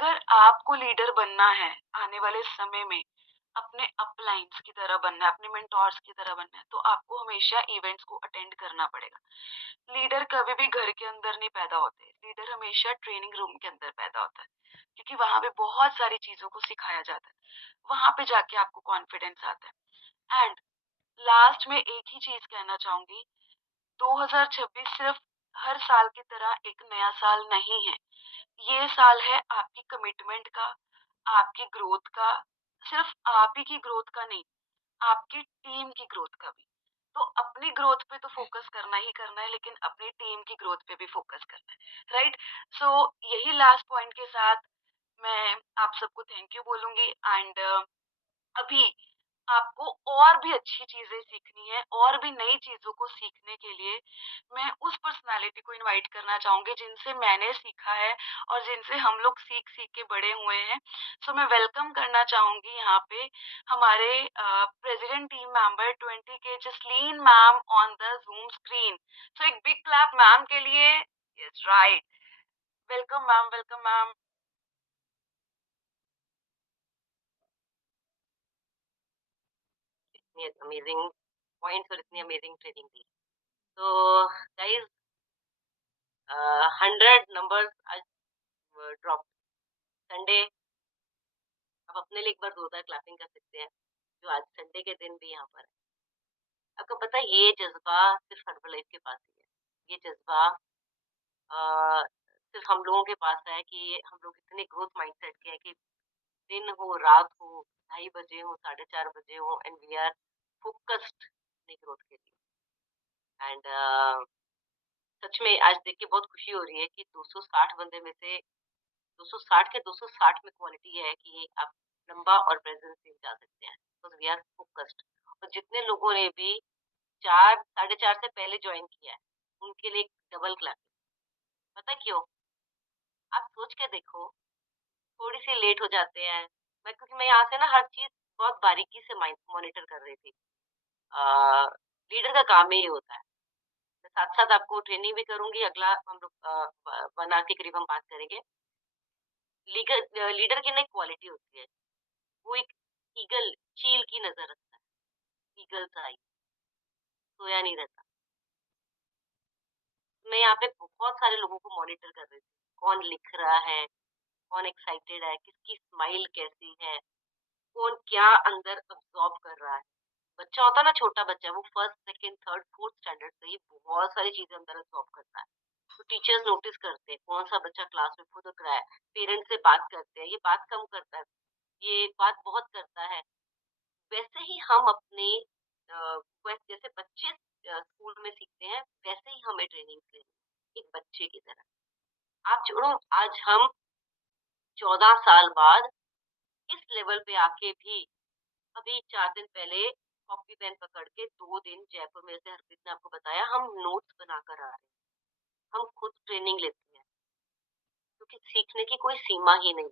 अगर आपको लीडर बनना है आने वाले समय में, अपने अपलाइंस की तरह बनना है, अपने मेंटोर्स की तरह बनना है, तो आपको हमेशा इवेंट्स को अटेंड करना पड़ेगा। लीडर कभी भी घर के अंदर नहीं पैदा होते, लीडर हमेशा ट्रेनिंग रूम के अंदर पैदा होता है, क्योंकि वहां पे बहुत सारी चीजों को सिखाया जाता है। वहां पे जाके आपको कॉन्फिडेंस आता है। एंड लास्ट में एक ही चीज कहना चाहूंगी, 2026 सिर्फ हर साल की तरह एक नया साल नहीं है। ये साल है आपकी कमिटमेंट का, आपकी ग्रोथ का, सिर्फ आप ही की ग्रोथ का नहीं, आपकी टीम की ग्रोथ का भी। तो अपनी ग्रोथ पे तो फोकस करना ही करना है, लेकिन अपनी टीम की ग्रोथ पे भी फोकस करना है, राइट? सो यही लास्ट पॉइंट के साथ मैं आप सबको थैंक यू बोलूंगी। एंड अभी आपको और भी अच्छी चीजें सीखनी है, और भी नई चीजों को सीखने के लिए मैं उस पर्सनालिटी को इनवाइट करना चाहूंगी जिनसे मैंने सीखा है और जिनसे हम लोग सीख सीख के बड़े हुए हैं। सो मैं वेलकम करना चाहूंगी यहाँ पे हमारे प्रेसिडेंट टीम मेंबर 20 के Jasleen ma'am on the Zoom screen. So एक बिग क्लैप मैम के लिए। Yes right, welcome ma'am, welcome ma'am. इतनी अमेजिंग पॉइंट्स और इतनी अमेजिंग ट्रेनिंग दी। तो गाइस 100 नंबर्स आज ड्रॉप संडे। आप अपने लिए एक बार जोरदार क्लैपिंग कर सकते हैं जो आज संडे के दिन भी यहाँ पर है। आपको पता है ये जज्बा सिर्फ हर्बलाइफ के पास ही है। ये जज्बा सिर्फ हम लोगों के पास है कि हम लोग इतने ग्रोथ माइंडसेट के हैं कि दिन हो रात हो 2:30 बजे हो 4:30 बजे हो एंड वी आर फोकस्ड अपनी ग्रोथ के लिए। एंड सच में आज देख के बहुत खुशी हो रही है कि 260 बंदे में से 260 के 260 में क्वालिटी है कि आप लंबा और प्रेजेंस से जा सकते हैं, बिकॉज वी आर फोकस्ड। और जितने लोगों ने भी 4 4:30 से पहले ज्वाइन किया है उनके लिए डबल क्लैप। पता है क्यों? आप सोच के देखो, थोड़ी सी लेट हो जाते हैं। क्योंकि मैं यहाँ से ना हर चीज बहुत बारीकी से मॉनिटर कर रही थी। लीडर का काम ही ये होता है। साथ साथ आपको ट्रेनिंग भी करूंगी। अगला हम लोग 1 आवर के करीब हम बात करेंगे। लीडर की ना एक क्वालिटी होती है, वो एक ईगल चील की नजर रखता है। ईगल सा ही सोया नहीं रहता। मैं यहाँ पे बहुत सारे लोगों को मॉनिटर कर रही थी, कौन लिख रहा है, कौन एक्साइटेड है, किसकी स्माइल कैसी है, कौन क्या अंदर अब्सॉर्ब कर रहा है। बच्चा होता है ना, छोटा बच्चा, वो first second third fourth standard से ही बहुत सारी चीजें अंदर अब्सॉर्ब करता है। तो टीचर्स नोटिस करते हैं कौन सा बच्चा क्लास में फुदक रहा है। पेरेंट्स से बात करते हैं, ये बात कम करता है, ये बात बहुत करता है। वैसे ही हम अपने जैसे बच्चे स्कूल में सीखते हैं, वैसे ही हमें ट्रेनिंग लेनी एक बच्चे की तरह। आप छोड़ो, आज हम 14 साल बाद इस लेवल पे आके भी अभी 4 दिन पहले कॉपी पेन पकड़ के 2 दिन जयपुर में, जैसे हरप्रीत ने आपको बताया, हम नोट्स बनाकर आ रहे हैं। हम खुद ट्रेनिंग लेते हैं क्योंकि सीखने की कोई सीमा ही नहीं।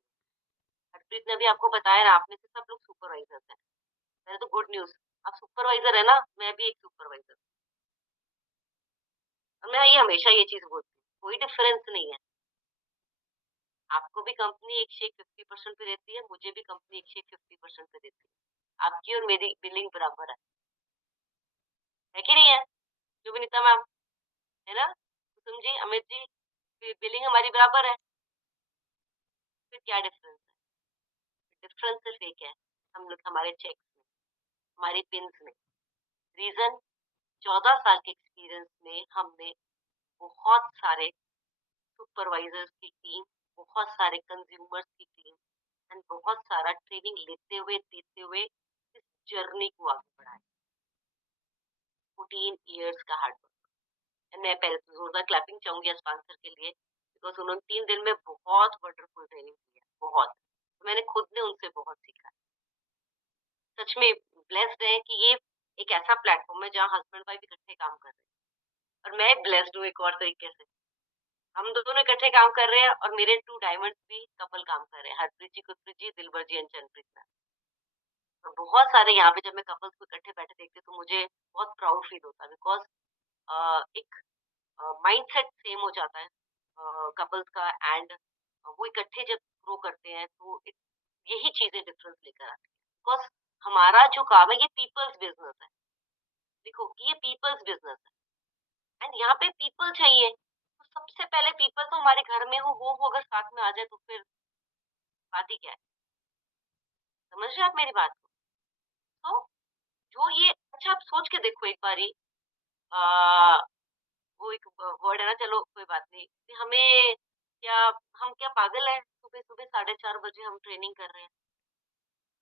हरप्रीत ने भी आपको बताया ना, आप में से सब लोग सुपरवाइजर्स हैं। पहले तो गुड न्यूज, आप सुपरवाइजर है ना, मैं भी एक सुपरवाइजर। और मैं ये हमेशा ये चीज बोलती हूँ, कोई डिफरेंस नहीं है। आपको भी कंपनी एक शेक 50% पे देती है, मुझे भी कंपनी एक शेक 50% पे देती है। आपकी और मेरी बिलिंग बराबर है कि नहीं है? जो विनीता मैम, है ना, कुसुम जी, अमित जी, बिलिंग हमारी बराबर है। फिर क्या डिफरेंस है? डिफरेंस सिर्फ एक है, हम लोग हमारे चेक्स में, हमारी पिन्स में। रीजन, 14 साल के एक्सपीरियंस में हमने बहुत सारे सुपरवाइजर्स की टीम, बहुत सारे कंज्यूमर्स की टीम एंड बहुत सारा ट्रेनिंग लेते हुए देते हुए इस जर्नी को आगे बढ़ाया। 14 ईयर्स का हार्ड वर्क। मैं पहले तो जोरदार क्लैपिंग चाहूंगी स्पॉन्सर के लिए, बिकॉज उन्होंने 3 दिन में बहुत वंडरफुल ट्रेनिंग दी है, बहुत। मैंने खुद ने उनसे बहुत सीखा। सच में ब्लेस्ड है कि ये एक ऐसा प्लेटफॉर्म है जहाँ हस्बैंड वाइफ इकट्ठे काम कर रहे हैं। और मैं ब्लेस्ड हूँ एक और तरीके से, हम दोनों इकट्ठे काम कर रहे हैं और मेरे 2 डायमंड्स भी कपल काम कर रहे हैं, हरप्रीत जी, गुरप्रीत जी, दिलबर जी एंड चंद्रप्रीत मैम। और बहुत सारे यहाँ पे जब मैं कपल्स को इकट्ठे बैठे देखती हूँ तो मुझे बहुत प्राउड फील होता है, बिकॉज एक माइंडसेट सेम हो जाता है कपल्स का एंड वो इकट्ठे जब ग्रो करते हैं तो यही चीजें डिफरेंस लेकर आती है। बिकॉज हमारा जो काम है ये पीपल्स बिजनेस है। देखो कि ये पीपल्स बिजनेस है एंड यहाँ पे पीपल चाहिए, तो सबसे पहले पीपल तो हमारे घर में हो, वो अगर साथ में आ जाए तो फिर बात ही क्या है। समझ रहे हैं आप मेरी बात को? तो जो ये अच्छा आप सोच के देखो एक बारी, आ, वो एक वर्ड है ना, चलो कोई बात नहीं कि हमें क्या, हम क्या पागल हैं, सुबह सुबह 4:30 बजे हम ट्रेनिंग कर रहे हैं।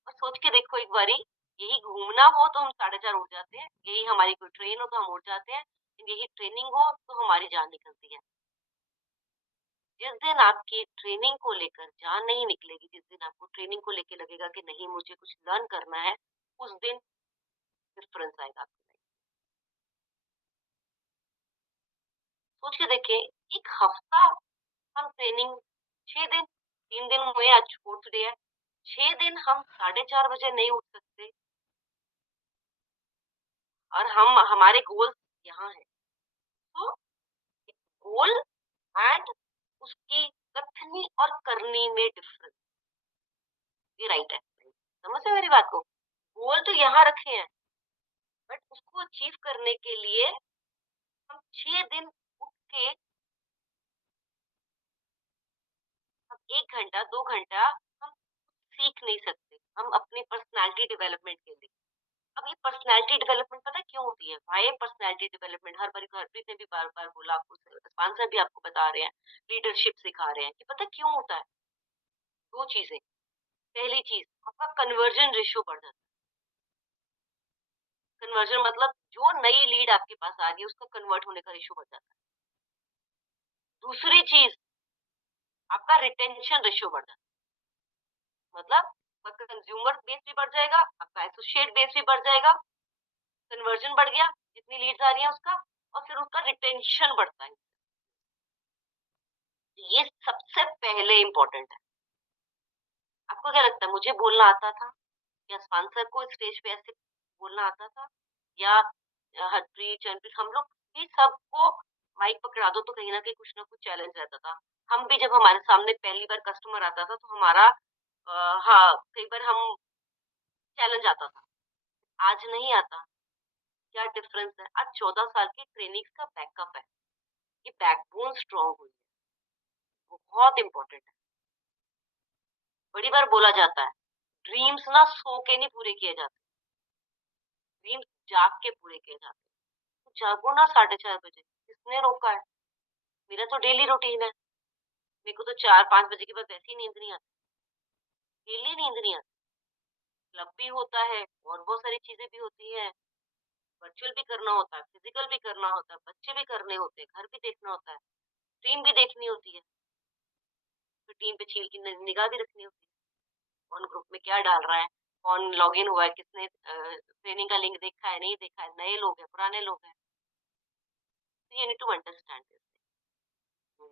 और सोच के देखो एक बारी, यही घूमना हो तो हम 4:30 उठ जाते हैं, यही हमारी कोई ट्रेन हो तो हम उठ जाते हैं, यही ट्रेनिंग हो तो हमारी जान निकलती है। जिस दिन आपकी ट्रेनिंग को लेकर जान नहीं निकलेगी, जिस दिन आपको ट्रेनिंग को लेकर लगेगा कि नहीं मुझे कुछ लर्न करना है, उस दिन डिफरेंस आएगा आपकी लाइफ। सोच के देखें, एक हफ्ता हम ट्रेनिंग, 6 दिन, 3 दिन हुए, आज फोर्थ डे है, 6 दिन हम 4:30 बजे नहीं उठ सकते और हम हमारे गोल यहाँ है। तो गोल एंड उसकी कथनी और करनी में डिफरेंस, ये राइट है। समझ रहे हो मेरी बात को? गोल तो यहाँ रखे हैं, बट उसको अचीव करने के लिए हम 6 दिन उठ के, हम 1 घंटा 2 घंटा हम सीख नहीं सकते, हम अपनी पर्सनालिटी डेवलपमेंट के लिए। अब ये पर्सनालिटी डेवलपमेंट पता है क्यों होती है? Why personality development? हर बार हरप्रीत ने भी बार बार बोला, आपको स्पॉन्सर भी आपको बता रहे हैं, लीडरशिप सिखा रहे हैं कि पता क्यों होता है। दो चीजें। पहली चीज, आपका कन्वर्जन रेशियो बढ़ जाता है। कन्वर्जन मतलब जो नई लीड आपके पास आ रही है उसका कन्वर्ट होने का रेशियो बढ़ जाता है। दूसरी चीज, आपका रिटेंशन रेशियो बढ़ जाता है। मतलब आपका कंज्यूमर बेस भी बढ़ जाएगा, आपका एसोसिएट बेस भी बढ़ जाएगा, कन्वर्जन बढ़ गया जितनी लीड्स आ रही है उसका, और फिर उसका रिटेंशन बढ़ता है। ये सबसे पहले इंपॉर्टेंट है। आपको क्या लगता है, मुझे बोलना आता था या स्पॉन्सर को स्टेज पे ऐसे बोलना आता था, या हरप्रीत चरणप्रीत, हम लोग भी सबको माइक पकड़ा दो तो कहीं ना कहीं कुछ ना कुछ चैलेंज रहता था। हम भी जब हमारे सामने पहली बार कस्टमर आता था तो हमारा हाँ कई बार हम चैलेंज आता था, आज नहीं आता। क्या डिफरेंस है? आज 14 साल की ट्रेनिंग का बैकअप है, ये बैकबोन स्ट्रांग हुई है, वो बहुत इंपॉर्टेंट है। बड़ी बार बोला जाता है, ड्रीम्स ना सो के नहीं पूरे किए जाते, ड्रीम्स जाग के पूरे किए जाते हैं। तो जागो ना 4:30 बजे, किसने रोका है? मेरा तो डेली रूटीन है, मेरे को तो 4-5 बजे के बाद वैसी नींद नहीं आती, डेली नींद नहीं आती। क्लब भी होता है और बहुत सारी चीजें भी होती हैं, वर्चुअल भी करना होता है, फिजिकल भी करना होता है, बच्चे भी करने होते हैं, घर भी देखना होता है, टीम भी देखनी होती है, फिर टीम पे छील की निगाह भी रखनी होती है, कौन ग्रुप में क्या डाल रहा है, कौन लॉग इन हुआ है, किसने ट्रेनिंग का लिंक देखा है नहीं देखा है, नए लोग हैं पुराने लोग हैं। So you need to understand this.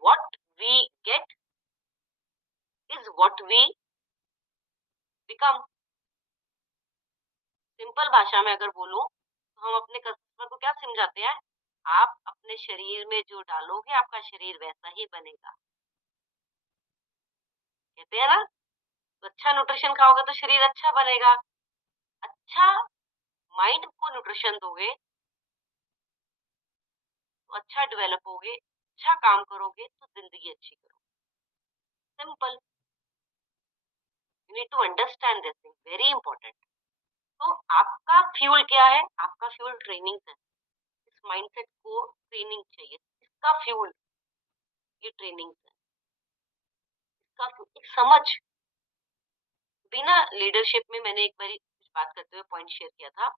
What we get is what we become. Simple भाषा में अगर बोलूं तो हम अपने कस्टमर को क्या समझाते हैं, आप अपने शरीर में जो डालोगे आपका शरीर वैसा ही बनेगा। कहते हैं ना, तो अच्छा न्यूट्रिशन खाओगे तो शरीर अच्छा बनेगा। अच्छा माइंड को न्यूट्रिशन दोगे तो अच्छा डेवलप होगे, अच्छा काम करोगे तो जिंदगी अच्छी करोगे। Simple. You need to understand this thing, very important. तो आपका फ्यूल क्या है? आपका फ्यूल ट्रेनिंग है। इस माइंडसेट को ट्रेनिंग चाहिए, इसका फ्यूल ये ट्रेनिंग है, इसका एक समझ। बिना लीडरशिप में मैंने एक बार कुछ बात करते हुए पॉइंट शेयर किया था।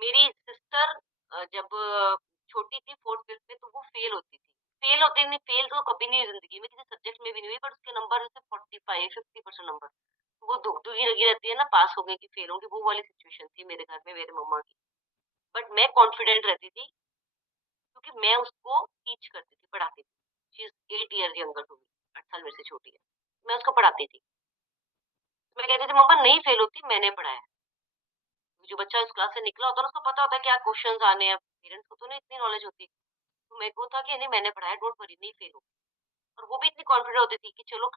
मेरी सिस्टर जब छोटी थी, फोर्थ फिफ्थ में, तो वो फेल होती थी। फेल होती नहीं, फेल तो कभी नहीं हुई जिंदगी में, किसी सब्जेक्ट में भी नहीं हुई, बट उसके नंबर जैसे 45-50% नंबर, वो दुखी लगी रहती है ना, पास हो गई कि फेल होंगी, वो वाली सिचुएशन थी मेरे घर में मेरे मम्मा की। बट मैं कॉन्फिडेंट रहती थी क्योंकि मैं उसको टीच करती थी, पढ़ाती थी। She is 8 year younger to me, 8 साल मेरे से छोटी है। मैं उसको पढ़ाती थी, मैं कहती थी मम्मा नहीं फेल होती, मैंने पढ़ाया। जो बच्चा उस क्लास से निकला होता है ना, उसको पता होता है क्या क्वेश्चंस आने हैं, पेरेंट्स को तो नहीं इतनी नॉलेज होती। तो मेरे को था कि नहीं मैंने पढ़ाया, डोंट वरी, नहीं फेल होगी। और वो भी इतनी कॉन्फिडेंट होती थी कि चलो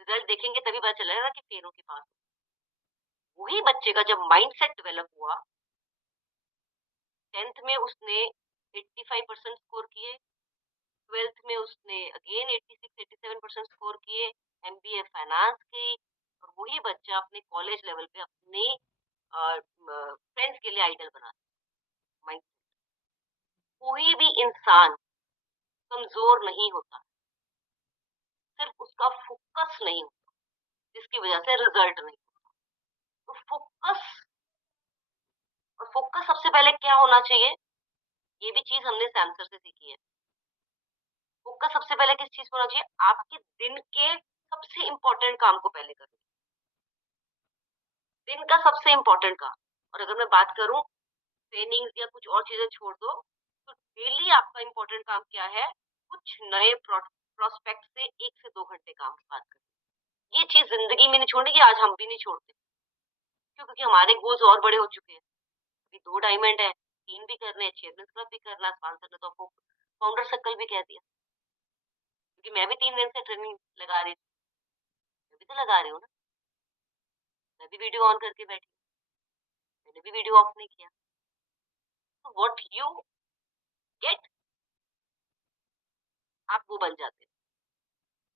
रिजल्ट देखेंगे तभी पता चलेगा ना कि फेल हो कि पास हो। वही बच्चे का जब माइंडसेट डेवलप हुआ, 10th में उसने 85% स्कोर किए, 12th में उसने अगेन 86-87% स्कोर किए, एमबीए फाइनेंस की, और वही बच्चा अपने कॉलेज लेवल पे अपने फ्रेंड्स के लिए आइडल बना। माइंड, कोई भी इंसान कमजोर नहीं होता, सिर्फ उसका फोकस नहीं होता जिसकी वजह से रिजल्ट नहीं। तो फोकस, और फोकस सबसे पहले क्या होना चाहिए, ये भी चीज हमने सैमसर से सीखी है। फोकस सबसे पहले किस चीज पर होना चाहिए, आपके दिन के सबसे इंपॉर्टेंट काम को पहले करो, दिन का सबसे इंपॉर्टेंट काम। और अगर मैं बात करूं ट्रेनिंग्स या कुछ और चीजें छोड़ दो, तो डेली आपका इंपॉर्टेंट काम क्या है, कुछ नए प्रोस्पेक्ट से 1 से 2 घंटे काम बात करें। ये चीज जिंदगी में नहीं छोड़नी, कि आज हम भी नहीं छोड़ते। क्यों? क्योंकि हमारे गोल्स और बड़े हो चुके हैं। अभी 2 डायमंड है, 3 भी करने हैं, चेयरमैन क्लब भी करना है, स्पॉन्सर ने तो आपको फाउंडर सर्कल भी कह दिया। क्योंकि मैं भी 3 दिन से ट्रेनिंग लगा रही थी, मैं भी तो लगा रही हूँ ना, मैं भी वीडियो ऑन करके बैठी, मैंने भी वीडियो ऑफ नहीं किया। तो व्हाट यू गेट, आप वो बन जाते हो।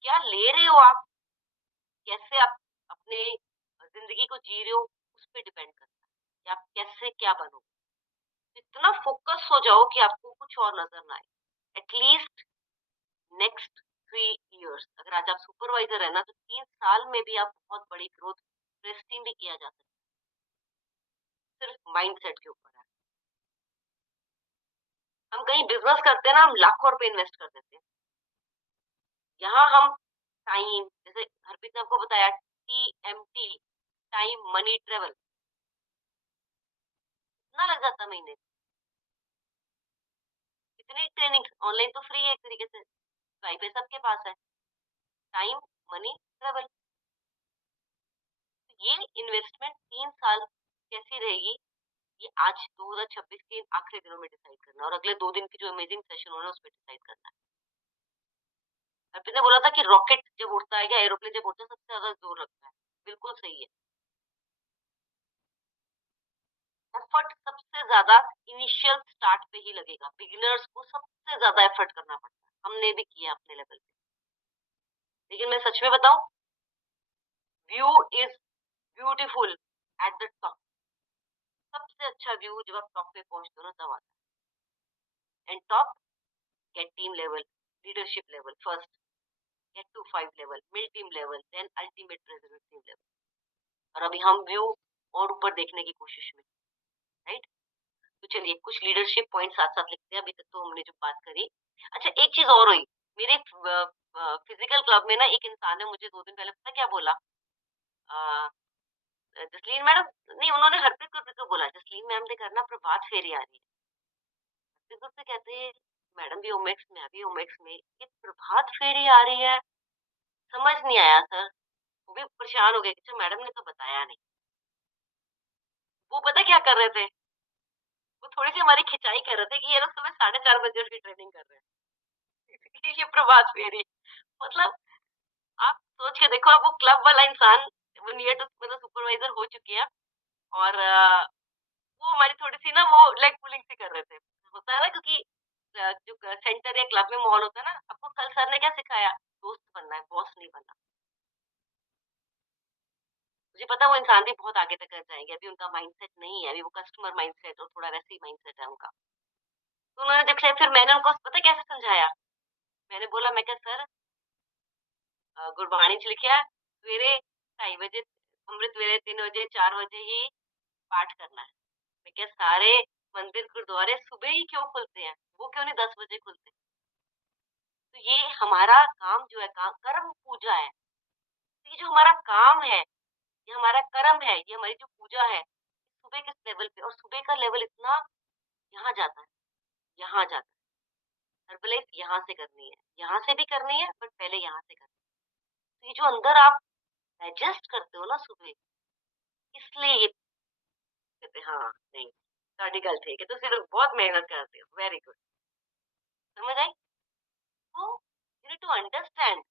क्या ले रहे हो आप, कैसे आप अपने जिंदगी को जी रहे हो, उस पर डिपेंड करता है कि आप कैसे क्या बनो। इतना फोकस हो जाओ कि आपको कुछ और नजर ना आए। एटलीस्ट नेक्स्ट 3 इयर्स, अगर आज आप सुपरवाइजर है ना, तो 3 साल में भी आप बहुत बड़ी ग्रोथ प्रेस्टीम भी किया जा सकता है। सिर्फ माइंडसेट के ऊपर है। हम कहीं बिजनेस करते हैं ना, हम लाखों रुपए इन्वेस्ट कर देते हैं। यहाँ हम टाइम, जैसे हरप्रीत ने आपको बताया, TMT, टाइम मनी ट्रेवल, कितना लग जाता है महीने। इतनी ट्रेनिंग ऑनलाइन तो फ्री है एक तरीके से, वाईफाई सबके पास है। टाइम मनी ट्रेवल, ये इन्वेस्टमेंट 3 साल कैसी रहेगी, ये आज 2026 के आखिरी दिनों में डिसाइड करना, और अगले 2 दिन की जो अमेजिंग सेशन होना है उस पर डिसाइड करना है। हरप्रीत ने बोला था कि रॉकेट जब उड़ता है या एरोप्लेन जब उड़ता है सबसे ज्यादा जोर लगता है, बिल्कुल सही है। एफर्ट सबसे ज्यादा इनिशियल स्टार्ट पे ही लगेगा, बिगिनर्स को सबसे ज्यादा एफर्ट करना पड़ता है, हमने भी किया अपने लेवल पे। लेकिन मैं सच में बताऊं, view is beautiful at the top. सबसे अच्छा व्यू जब आप टॉप पे पहुंचते हो ना, तब आता है। And top, get team level, leadership level first, get to 5 level, mid team level, then ultimate president team level. और अभी हम व्यू और ऊपर देखने की कोशिश में, राइट। तो चलिए कुछ लीडरशिप पॉइंट साथ साथ लिखते हैं। अभी तक तो हमने जो बात करी, अच्छा एक चीज और हुई। मेरे फिजिकल क्लब में ना एक इंसान है, मुझे 2 दिन पहले पता क्या बोला, अ, जसलीन मैडम, नहीं उन्होंने हरप्रीत को बोला, जसलीन मैम ने करना प्रभात फेरी आ रही है। हरप्रीत से कहते हैं, मैडम भी ओमेक्स में, अभी ओमेक्स में ये प्रभात फेरी आ रही है, समझ नहीं आया सर। वो भी परेशान हो गए कि मैडम ने तो बताया नहीं। वो पता क्या कर रहे थे, वो थोड़ी सी हमारी खिंचाई कर रहे थे कि ये लोग सुबह 4:30 बजे की ट्रेनिंग कर रहे हैं। ये प्रभात फेरी, मतलब आप सोच के देखो, अब वो क्लब वाला इंसान, वो नियर टू मतलब सुपरवाइजर हो चुके हैं, और वो हमारी थोड़ी सी ना वो लेग पुलिंग सी कर रहे थे। होता है ना, क्योंकि जो सेंटर या क्लब में माहौल होता है ना, आपको कल सर ने क्या सिखाया, दोस्त बनना है, बॉस नहीं बनना। मुझे पता है वो इंसान भी बहुत आगे तक कर जाएंगे, अभी उनका माइंडसेट नहीं है, अभी वो कस्टमर माइंडसेट और थोड़ा वैसे ही माइंडसेट है उनका। तो उन्होंने जब से, फिर मैंने उनको पता है कैसे समझाया, मैंने बोला, मैं क्या सर, गुरबाणी च लिखा है सवेरे 2:30 बजे अमृत वेले, 3 बजे 4 बजे ही पाठ करना है। मैं क्या सारे मंदिर गुरुद्वारे सुबह ही क्यों खुलते हैं, वो क्यों नहीं 10 बजे खुलते। तो ये हमारा काम जो है, काम कर्म पूजा है। तो ये जो हमारा काम है, ये हमारा कर्म है, ये हमारी जो पूजा है, सुबह किस लेवल पे, और सुबह का लेवल इतना, यहाँ जाता है, यहाँ जाता है। हर्बलाइफ यहाँ से करनी है, यहाँ से भी करनी है, बट पहले यहाँ से करनी है। तो ये जो अंदर आप डाइजेस्ट करते हो ना सुबह, इसलिए ये कहते हैं, हाँ नहीं ਤੁਹਾਡੀ ਗੱਲ ठीक है, तो सिर्फ बहुत मेहनत करते हो, वेरी गुड, समझ आई। तो यू नीड टू अंडरस्टैंड।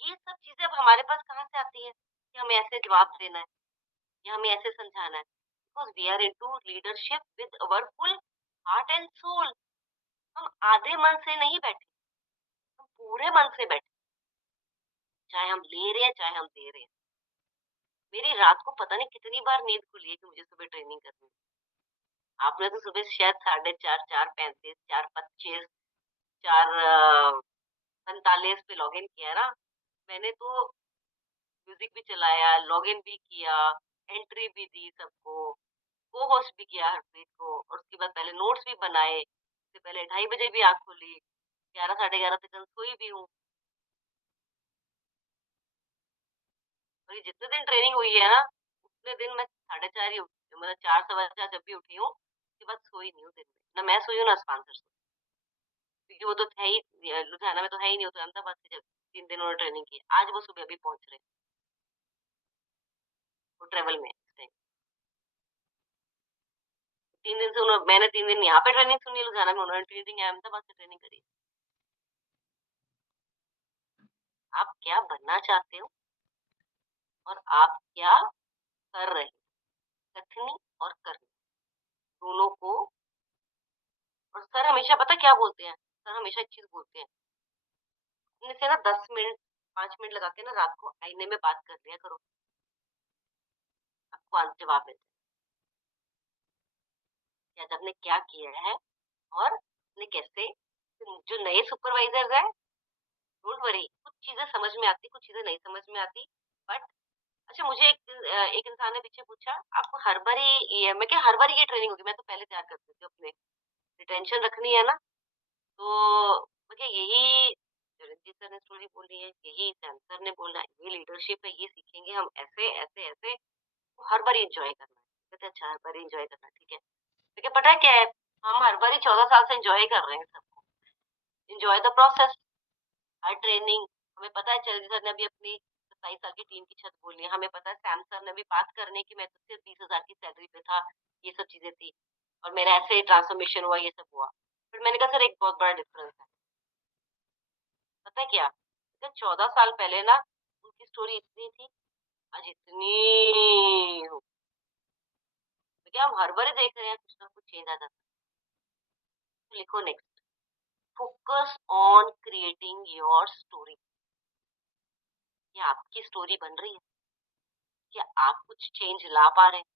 ये सब चीजें अब हमारे पास कहाँ से आती है कि हमें ऐसे जवाब देना है या हमें ऐसे समझाना है? Because we are into leadership with our full heart and soul. हम आधे मन से नहीं बैठे, हम पूरे मन से बैठे, चाहे हम ले रहे हैं चाहे हम दे रहे हैं। मेरी रात को पता नहीं कितनी बार नींद खुली है कि मुझे सुबह ट्रेनिंग करनी है। आपने तो सुबह शायद 4:30, 4:35, 4:25, 4:45 पे लॉग इन किया ना। मैंने तो म्यूजिक भी चलाया, लॉग इन भी किया, एंट्री भी दी सबको, को होस्ट भी किया हरप्रीत को, और उसके बाद पहले नोट्स भी बनाए। उससे पहले 2:30 बजे भी आँख खुली, 11 साढ़े 11 तक सोई भी हूँ। और ये जितने दिन ट्रेनिंग हुई है ना, उतने दिन मैं 4:30 ही उठी, मतलब 4 सवा 4 जब भी उठी हूँ, उसके बाद सोई नहीं हूँ दिन में। ना मैं सोई हूँ ना स्पॉन्सर सोई, क्योंकि वो तो है ही लुधियाना में, तो है ही नहीं, वो तो अहमदाबाद से जब 3 दिन उन्होंने ट्रेनिंग की। आज वो सुबह अभी पहुंच रहे हैं, वो ट्रेवल में इस टाइम। 3 दिन से उन्होंने, मैंने 3 दिन यहाँ पे ट्रेनिंग सुनी है लुधियाना में, उन्होंने 3 दिन अहमदाबाद से ट्रेनिंग करी। आप क्या बनना चाहते हो और आप क्या कर रहे हैं, कथनी और करनी दोनों को। और सर हमेशा पता क्या बोलते हैं, सर हमेशा एक चीज बोलते हैं, अपने से ना 10 मिनट 5 मिनट लगा के ना रात को आईने में बात कर लिया करो, आपको जवाब मिलता है कि आज आपने क्या किया है और आपने कैसे। जो नए सुपरवाइजर्स है, डोंट वरी, कुछ चीजें समझ में आती, कुछ चीजें नहीं समझ में आती, बट अच्छा मुझे एक इंसान ने पीछे पूछा, आप हर बार ये मैं क्या हर बार ये ट्रेनिंग होगी? मैं तो पहले तैयार करती थी अपने, रिटेंशन रखनी है ना, तो मुझे यही रणजीत सर ने स्टोरी बोली है, यही सैम सर ने बोला है, ये लीडरशिप है, ये सीखेंगे हम ऐसे ऐसे ऐसे। तो हर बार एंजॉय करना है। कहते अच्छा हर बार एंजॉय करना है, ठीक है। लेकिन पता है क्या है, हम हर बार 14 साल से एंजॉय कर रहे हैं सबको। Enjoy the process. Her training, हमें पता है चंद्र सर ने अभी अपनी 27 साल की टीम की छत बोली है, हमें पता है सैम सर ने भी बात करने की, मैं तो सिर्फ 20,000 की सैलरी पे था, ये सब चीजें थी, और मेरा ऐसे ट्रांसफॉर्मेशन हुआ, ये सब हुआ। फिर मैंने कहा सर एक बहुत बड़ा डिफरेंस है, पता है क्या, जब 14 साल पहले ना उनकी स्टोरी इतनी थी, आज इतनी हो, तो क्या हम हर बार ही देख रहे हैं कुछ ना कुछ चेंज आ जाता है। तो लिखो next, focus on creating your story. क्या आपकी स्टोरी बन रही है? क्या आप कुछ चेंज ला पा रहे हैं?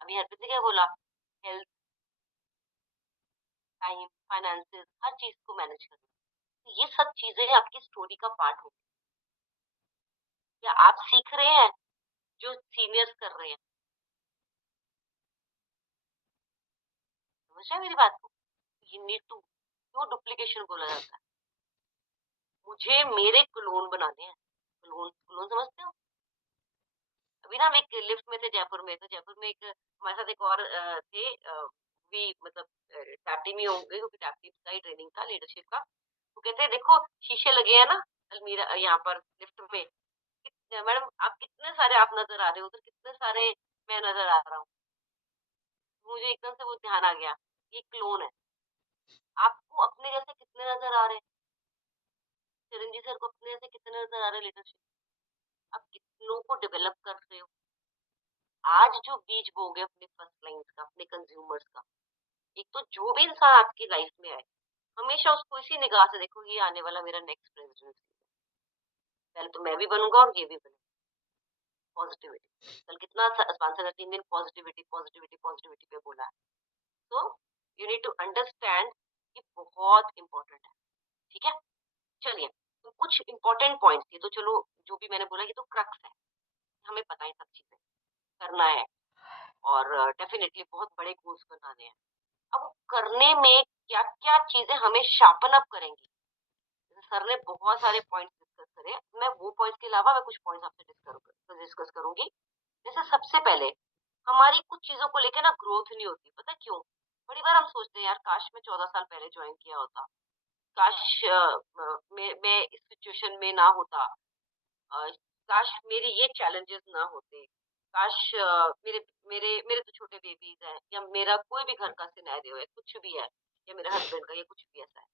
अभी हरप्रीत ने क्या बोला, हेल्थ, टाइम, फाइनेंसेस, हर चीज को मैनेज करना, तो ये सब चीजें आपकी स्टोरी का पार्ट होगी। क्या आप सीख रहे हैं जो सीनियर्स कर रहे हैं? समझ रहे हैं मेरी बात को? यू नीड टू, जो डुप्लीकेशन बोला जाता है, मुझे मेरे क्लोन बनाने हैं। क्लोन, क्लोन समझते हो? अभी ना हम एक लिफ्ट में थे जयपुर में, तो जयपुर में एक हमारे साथ एक और थे, भी मतलब टैप टीम ही होंगे, क्योंकि टैप टीम का ही ट्रेनिंग था लीडरशिप का। वो कहते हैं देखो शीशे लगे हैं ना अलमीरा, यहाँ पर लिफ्ट में, मैडम आप कितने सारे आप नजर आ रहे हो, उधर कितने सारे मैं नजर आ रहा हूँ। मुझे एकदम से वो ध्यान आ गया, ये क्लोन है। आपको अपने जैसे कितने नजर आ रहे हैं? चिरंजीवी सर को अपने जैसे कितने नजर आ रहे हैं लीडरशिप? आप कितनों को डेवलप कर रहे हो? आज जो बीज बोगे अपने फर्स्ट लाइन्स का, अपने कंज्यूमर्स का, एक तो जो भी इंसान आपकी लाइफ में आए, हमेशा उसको इसी निगाह से देखो, ये आने वाला मेरा नेक्स्ट प्रेसिडेंट, पहले तो मैं भी बनूंगा और ये भी बनूंगा। पॉजिटिविटी, कल कितना स्पॉन्सर 3 दिन पॉजिटिविटी पॉजिटिविटी पॉजिटिविटी पे बोला है। तो यू नीड टू अंडरस्टैंड कि बहुत इंपॉर्टेंट है, ठीक है। चलिए, तो कुछ इंपॉर्टेंट पॉइंट्स, ये तो चलो जो भी मैंने बोला ये तो क्रक्स है, हमें पता है सब चीजें करना है, और डेफिनेटली बहुत बड़े गोल्स बनाने हैं। अब वो करने में क्या क्या चीजें हमें शार्पन अप करेंगी, जैसे सर ने बहुत सारे पॉइंट्स डिस्कस करे, मैं वो पॉइंट्स के अलावा मैं कुछ पॉइंट्स आपसे डिस्कस करूंगी। जैसे सबसे पहले, हमारी कुछ चीजों को लेकर ना ग्रोथ नहीं होती, पता क्यों? बड़ी बार हम सोचते हैं यार काश मैं 14 साल पहले ज्वाइन किया होता, काश मैं इस सिचुएशन में ना होता, अ, काश मेरे ये चैलेंजेस ना होते, काश मेरे मेरे मेरे तो छोटे बेबीज हैं, या मेरा कोई भी घर का सिनेरियो है, कुछ भी है, या मेरे हस्बैंड का, या कुछ भी ऐसा है।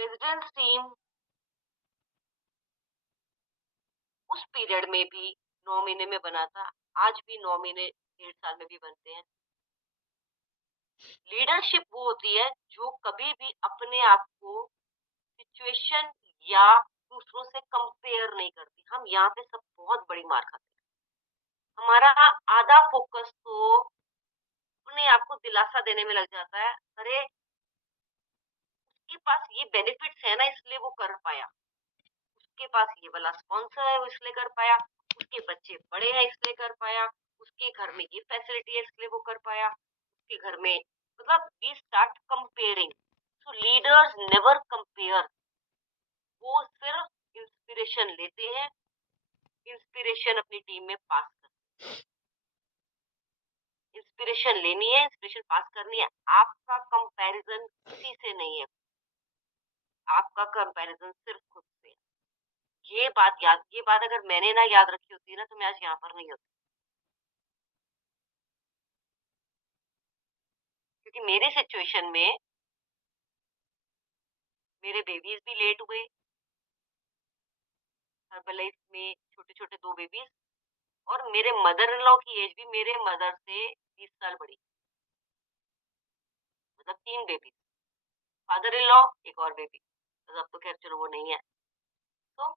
प्रेसिडेंट्स टीम उस पीरियड में भी 9 महीने में बना था, आज भी 9 महीने 1.5 साल में भी बनते हैं। लीडरशिप वो होती है जो कभी भी अपने आप को सिचुएशन या दूसरों से कंपेयर नहीं करती। हम यहाँ पे सब बहुत बड़ी मार खाते हैं। हमारा आधा फोकस तो अपने आप को दिलासा देने में लग जाता है, अरे उसके पास ये बेनिफिट्स है ना इसलिए वो कर पाया, उसके पास ये वाला स्पॉन्सर है वो इसलिए कर पाया, उसके बच्चे बड़े हैं इसलिए कर पाया, उसके घर में ये फैसिलिटी है इसलिए वो कर पाया, उसके घर में मतलब we start comparing. So leaders never compare, वो सिर्फ इंस्पिरेशन लेते हैं, इंस्पिरेशन अपनी टीम में पास करते हैं। इंस्पिरेशन लेनी है, इंस्पिरेशन पास करनी है। आपका कंपैरिजन किसी से नहीं है, आपका कंपैरिजन सिर्फ खुद से है। ये बात अगर मैंने ना याद रखी होती ना तो मैं आज यहाँ पर नहीं होती, क्योंकि मेरे सिचुएशन में मेरे बेबीज भी लेट हुए, हर्बलाइफ में छोटे छोटे 2 बेबीज, और मेरे मदर इन लॉ की एज भी मेरे मदर से 20 साल बड़ी, मतलब 3 बेबी, फादर इन लॉ एक और बेबी, अब तो खैर चलो वो नहीं है। तो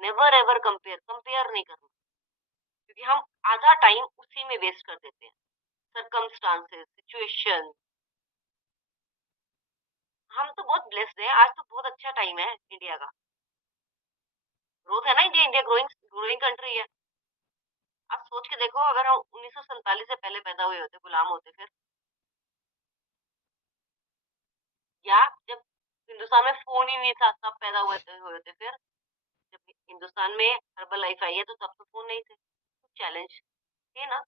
नेवर एवर कंपेयर नहीं करना, क्योंकि हम आधा टाइम उसी में वेस्ट कर देते हैं। सर्कमस्टांसेस, सिचुएशन, हम तो बहुत ब्लेस्ड हैं, आज तो बहुत अच्छा टाइम है इंडिया का, ग्रोथ है ना, India India growing growing country है। आप सोच के देखो, अगर हम 1947 से पहले पैदा हुए होते, गुलाम होते फिर, या जब हिंदुस्तान में फोन ही नहीं था तब पैदा हुए थे फिर, जब हिंदुस्तान में हर्बल लाइफ आई है तो तब तो फोन नहीं थे, तो चैलेंज थे ना।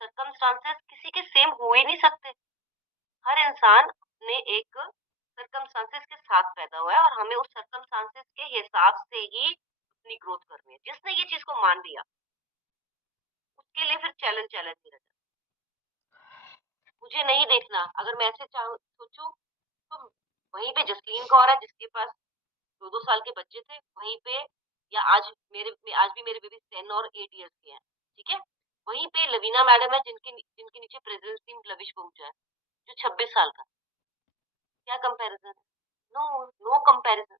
सर्कमस्टांसेस किसी के सेम हो ही नहीं सकते, हर इंसान अपने एक सर्कमस्टांसेस के साथ पैदा हुआ है, और हमें उस सर्कमस्टांसेस के हिसाब से ही अपनी ग्रोथ करनी है। जिसने ये चीज को मान लिया उसके लिए फिर चैलेंज चैलेंज ही रहता है। मुझे नहीं देखना, अगर मैं ऐसे सोचूं तो वहीं पे जसलीन कौर है जिसके पास 2-2 साल के बच्चे थे, वहीं पे, या आज भी मेरे बेबी 10 और 8 इयर्स के हैं, ठीक है। वहीं पे लवीना मैडम है जिनके जिनके नीचे प्रेसिडेंट टीम लविश बहुजा है जो 26 साल का। क्या कंपैरिजन है? No, no comparison.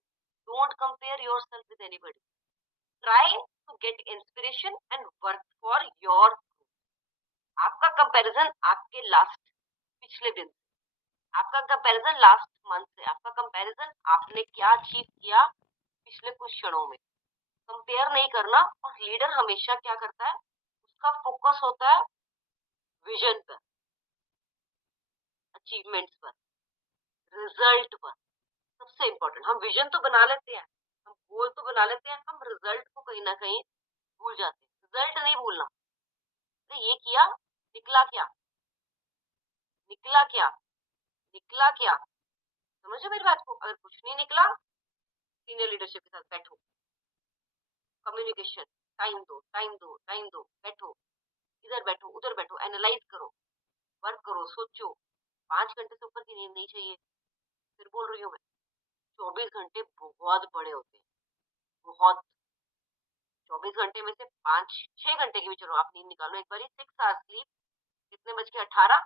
Don't compare yourself with anybody, try to get inspiration and work for your. आपका कंपैरिजन आपके लास्ट पिछले दिन, आपका कंपैरिजन लास्ट मंथ से, आपका कंपैरिजन आपने क्या अचीव किया पिछले कुछ क्षणों में, कंपेयर नहीं करना। और लीडर हमेशा क्या करता है, उसका फोकस होता है विजन पर, अचीवमेंट्स पर, रिजल्ट पर। सबसे इंपॉर्टेंट, हम विजन तो बना लेते हैं, हम गोल तो बना लेते हैं, हम रिजल्ट को कहीं ना कहीं भूल जाते हैं। रिजल्ट नहीं भूलना, तो ये किया, निकला क्या, निकला क्या, निकला क्या। समझो मेरी बात को, अगर कुछ नहीं निकला, सीनियर लीडरशिप के साथ बैठो, कम्युनिकेशन, टाइम दो, टाइम दो, टाइम दो, बैठो, इधर बैठो उधर बैठो, एनालाइज करो, वर्क करो, सोचो। 5 घंटे से ऊपर की नींद नहीं चाहिए, फिर बोल रही हूँ मैं, 24 घंटे बहुत बड़े होते हैं, बहुत। 24 घंटे में से 5-6 घंटे की भी चलो आप नींद निकालो एक बार, 6 आवर्स स्लीप, कितने बज के 18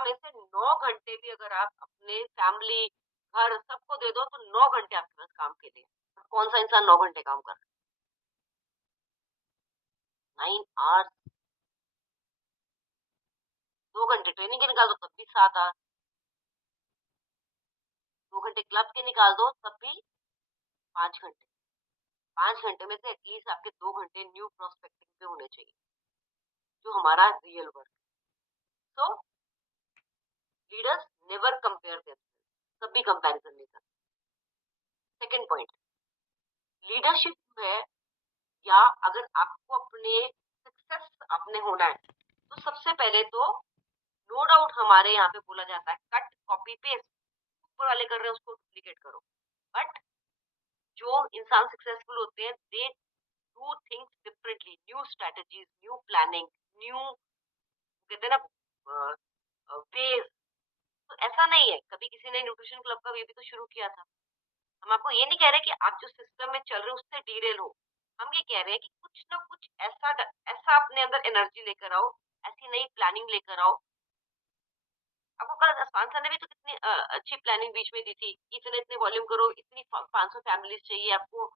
में से 9 घंटे भी अगर आप अपने फैमिली, घर सबको दे दो तो 9 घंटे आपके पास काम के लिए। कौन सा इंसान 9 घंटे काम कर रहा है? 9 आवर्स। 2 घंटे ट्रेनिंग के निकाल दो तब भी 7 आवर्स, 2 घंटे क्लब के निकाल दो तब भी 5 घंटे। 5 घंटे में से एटलीस्ट आपके 2 घंटे न्यू प्रोस्पेक्टिंग पे होने चाहिए, जो हमारा रियल वर्क। सो लीडर्स नेवर कंपेयर देमसेल्फ, कभी कंपैरिजन नहीं करते। सेकंड पॉइंट, लीडरशिप है, या अगर आपको अपने सक्सेस अपने होना है तो सबसे पहले तो नो डाउट हमारे यहाँ पे बोला जाता है कट कॉपी पेस्ट, ऊपर वाले कर रहे हैं उसको डुप्लीकेट करो। बट जो इंसान सक्सेसफुल होते हैं they do things differently, new strategies, new planning, new, कहते हैं ना, वेज, तो ऐसा नहीं है, कभी किसी ने न्यूट्रिशन क्लब का ये भी तो शुरू किया था। हम आपको ये नहीं कह रहे कि आप जो सिस्टम में चल रहे हो उससे डीरेल हो। हम ये कह रहे हैं कि कुछ ना कुछ ऐसा अपने अंदर एनर्जी लेकर आओ, ऐसी नई प्लानिंग लेकर आओ। आपको कल जसपान सर ने भी तो कितनी अच्छी प्लानिंग बीच में दी थी, इतने-इतने वॉल्यूम करो, इतनी 500 फैमिलीज़ चाहिए आपको,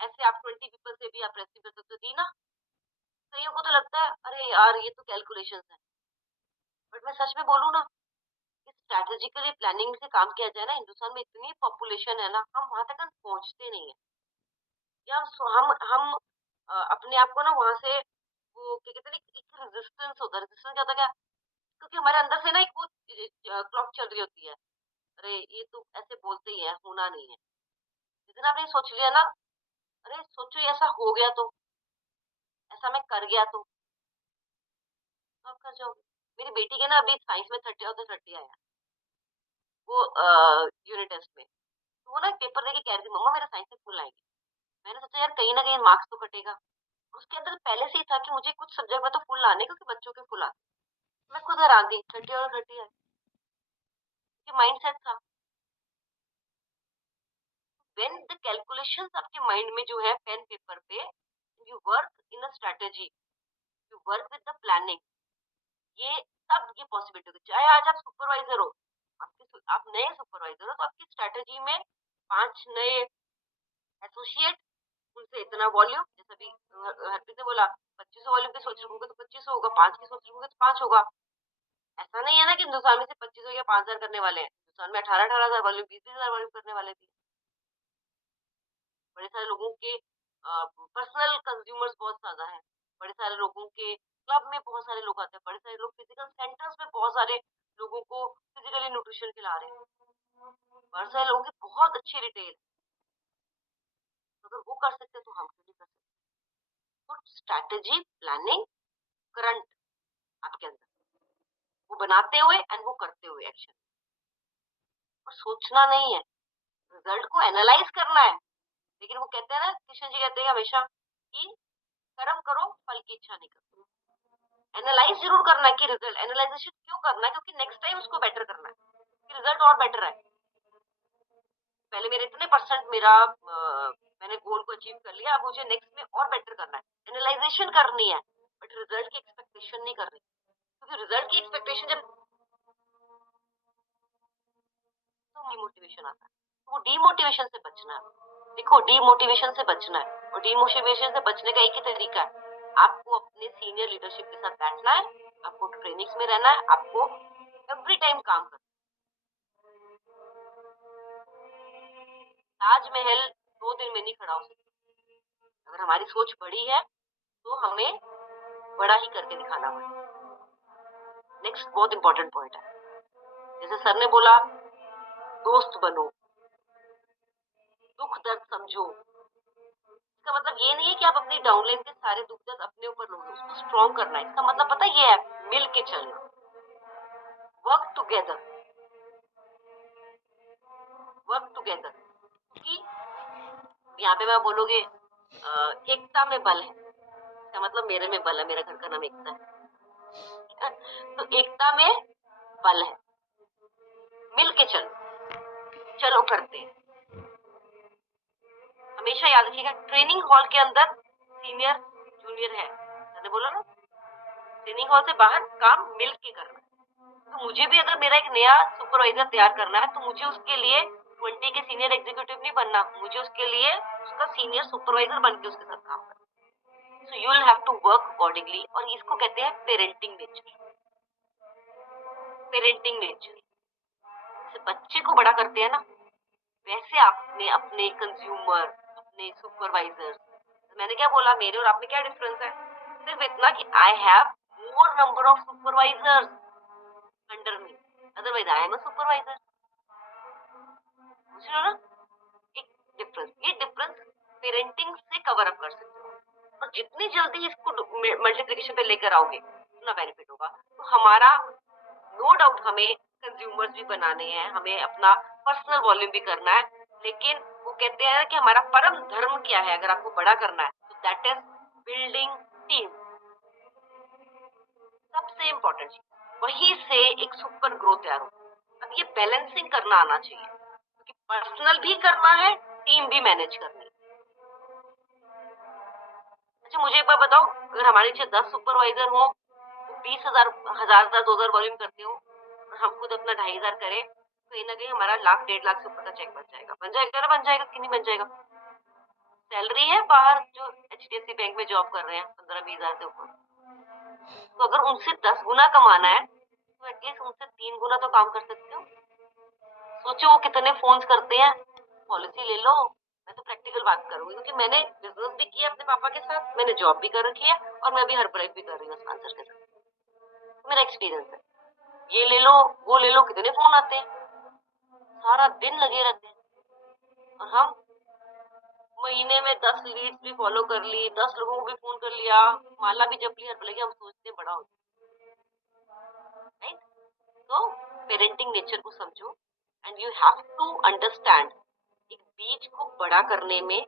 ऐसे आप 20 पीपल से भी आप रेसिपी कर सकते हो, दी ना? कईयों को तो लगता है, अरे यार ये तो कैलकुलेशंस है। बट मैं सच में बोलूँ ना, इस स्ट्रैटेजिकली प्लानिंग से काम किया जाए ना, हिंदुस्तान में इतनी पॉपुलेशन है ना, हम वहाँ तक हम पहुँचते नहीं है। या हम अपने आप को ना वहाँ से वो क्या कहते हैं ना, एक रेजिस्टेंस होता है। रेजिस्टेंस क्या होता है क्या? क्योंकि हमारे अंदर से ना एक वो क्लॉक चल रही होती है। अरे ये तो ऐसे बोलते ही है, होना नहीं है। जिस दिन आपने ये सोच लिया ना, अरे सोचो ये ऐसा हो गया तो, ऐसा मैं कर गया तो आप कर जाओगे। मेरी बेटी के ना अभी साइंस में 30 आउट ऑफ 30 आया। वो यूनिट टेस्ट में। तो वो ना एक पेपर देके कह रही थी, मम्मा मेरा साइंस में फुल आएंगे। मैंने सोचा यार कहीं ना कहीं मार्क्स तो कटेगा। उसके अंदर पहले से ही था कि मुझे कुछ सब्जेक्ट में तो फुल आने, क्योंकि बच्चों के फुल आते। मैं खुद हैरान थी, 30 और 30 आए। कि माइंड सेट था। व्हेन द कैलकुलेशंस आपके माइंड में जो है पेन पेपर पे, you work in a strategy, you work with the planning, ये तब ये पॉसिबिलिटी होगी। चाहे आज आप सुपरवाइजर हो, आप नए सुपरवाइजर हो, तो आपकी स्ट्रेटेजी में 5 नए एसोसिएट, उनसे इतना वॉल्यूम, जैसे अभी हरप्रीत ने बोला 2500 वॉल्यूम की सोच रखोगे तो 2500 होगा, 5 की सोच रखोगे तो 5 होगा। ऐसा नहीं है ना कि हिंदुस्तान में से 2500 या 5000 करने वाले हैं। हिंदुस्तान में 18,000 वॉल्यूम, 20,000 वॉल्यूम करने वाले थे। बड़े सारे लोगों के पर्सनल कंज्यूमर्स बहुत ज्यादा है। बड़े सारे लोगों के क्लब में बहुत सारे लोग आते हैं। बड़े सारे लोग फिजिकल सेंटर्स में बहुत सारे लोगों को फिजिकली न्यूट्रिशन खिला रहे हैं। बड़े सारे लोगों की बहुत अच्छी रिटेल। अगर वो कर सकते तो हम क्यों नहीं कर सकते? तो स्ट्रैटेजी, प्लानिंग, करंट आपके अंदर, वो बनाते हुए एंड वो करते हुए एक्शन। और सोचना नहीं है, रिजल्ट को एनालाइज करना है। लेकिन वो कहते हैं ना, कृष्ण जी कहते हैं हमेशा कि कर्म करो फल की इच्छा नहीं करो। एनालाइज जरूर करना है कि रिजल्ट, एनालाइजेशन क्यों करना है? क्योंकि नेक्स्ट टाइम उसको बेटर करना है कि रिजल्ट और बेटर है। पहले मेरे इतने परसेंट मेरा मैंने गोल को अचीव कर लिया, अब मुझे नेक्स्ट में और बेटर करना है। एनालाइजेशन करनी है, बट रिजल्ट की एक्सपेक्टेशन नहीं करनी, क्योंकि रिजल्ट की एक्सपेक्टेशन जब तो डिमोटिवेशन आता है। तो वो डिमोटिवेशन से बचना है। देखो, डिमोटिवेशन से बचना है, और डिमोटिवेशन से बचने का एक ही तरीका है, आपको अपने सीनियर लीडरशिप के साथ बैठना है, आपको ट्रेनिंग्स में रहना है, आपको एवरी टाइम काम करना। ताजमहल 2 दिन में नहीं खड़ा हो सकता। अगर हमारी सोच बड़ी है तो हमें बड़ा ही करके दिखाना पड़ेगा। नेक्स्ट बहुत इंपॉर्टेंट पॉइंट है, जैसे सर ने बोला, दोस्त बनो, दुख दर्द समझो। इसका मतलब ये नहीं है कि आप अपनी डाउनलाइन के सारे दुख दर्द अपने ऊपर लोगे, उसको स्ट्रॉन्ग करना है। इसका मतलब पता है ये है, मिल के चलना, वर्क टुगेदर, वर्क टुगेदर। क्योंकि यहाँ पे मैं बोलोगे एकता में बल है, इसका मतलब मेरे में बल है, मेरा घर का नाम एकता है। तो एकता में बल है, मिल के चलो करते हैं। हमेशा याद रखिएगा, ट्रेनिंग हॉल के अंदर सीनियर जूनियर है, मैंने बोला ना, ट्रेनिंग हॉल से बाहर काम मिल के करना है। तो मुझे भी अगर मेरा एक नया सुपरवाइजर तैयार करना है, तो मुझे उसके लिए 20 के सीनियर एग्जीक्यूटिव नहीं बनना, मुझे उसके लिए उसका सीनियर सुपरवाइजर बन के उसके साथ काम करना। So you will have to work accordingly, और इसको कहते हैं पेरेंटिंग नेचर। पेरेंटिंग नेचर, जैसे बच्चे को बड़ा करते हैं ना, वैसे आपने अपने कंज्यूमर, अपने सुपरवाइजर, मैंने क्या बोला, मेरे और आप में क्या डिफरेंस है? सिर्फ इतना कि I have more number of supervisors under me, otherwise I am a supervisor. समझ रहे हो ना? एक डिफरेंस, ये डिफरेंस पेरेंटिंग से कवर अप कर सकते हो, और जितनी जल्दी इसको मल्टीप्लिकेशन पे लेकर आओगे उतना बेनिफिट होगा। तो हमारा नो डाउट हमें कंज्यूमर्स भी बनाने हैं, हमें अपना पर्सनल वॉल्यूम भी करना है, लेकिन वो कहते हैं कि हमारा परम धर्म क्या है अगर आपको बड़ा करना है, तो दैट इज बिल्डिंग टीम। सबसे इंपॉर्टेंट चीज, वहीं से एक सुपर ग्रोथ तैयार हो। अब ये बैलेंसिंग करना आना चाहिए, क्योंकि पर्सनल भी करना है, टीम भी मैनेज करनी है। अच्छा मुझे एक बार बताओ, अगर हमारे नीचे 10 सुपरवाइजर हो, वो 20,000 हजार 2,000 वॉल्यूम करते हो, और हम खुद अपना 2,500 करें, तो कहीं ना कहीं हमारा लाख 1.5 लाख से ऊपर का चेक बन जाएगा ना, बन जाएगा कि नहीं बन जाएगा। सैलरी है बाहर जो HDFC बैंक में जॉब कर रहे हैं 15-20 हजार से ऊपर, तो अगर उनसे 10 गुना कमाना है तो एटलीस्ट उनसे 3 गुना तो काम कर सकते हो। सोचो वो कितने फोन्स करते हैं, पॉलिसी ले लो। मैं तो प्रैक्टिकल बात करूंगी, क्योंकि मैंने बिजनेस भी किया अपने पापा के साथ, मैंने जॉब भी कर रखी है, और मैं अभी हर्बलाइफ भी कर रही हूँ स्पॉन्सर के साथ। मेरा एक्सपीरियंस है। ये ले लो, वो ले लो, कितने फोन आते हैं, सारा दिन लगे रहते हैं। और हम महीने में 10 लीड्स भी फॉलो कर ली, 10 लोगों को भी फोन कर लिया, माला भी जप ली, हर्बलाइफ हम सोचते बड़ा हो, राइट। तो पेरेंटिंग नेचर को समझो, and you have to understand एक बीज को बड़ा करने में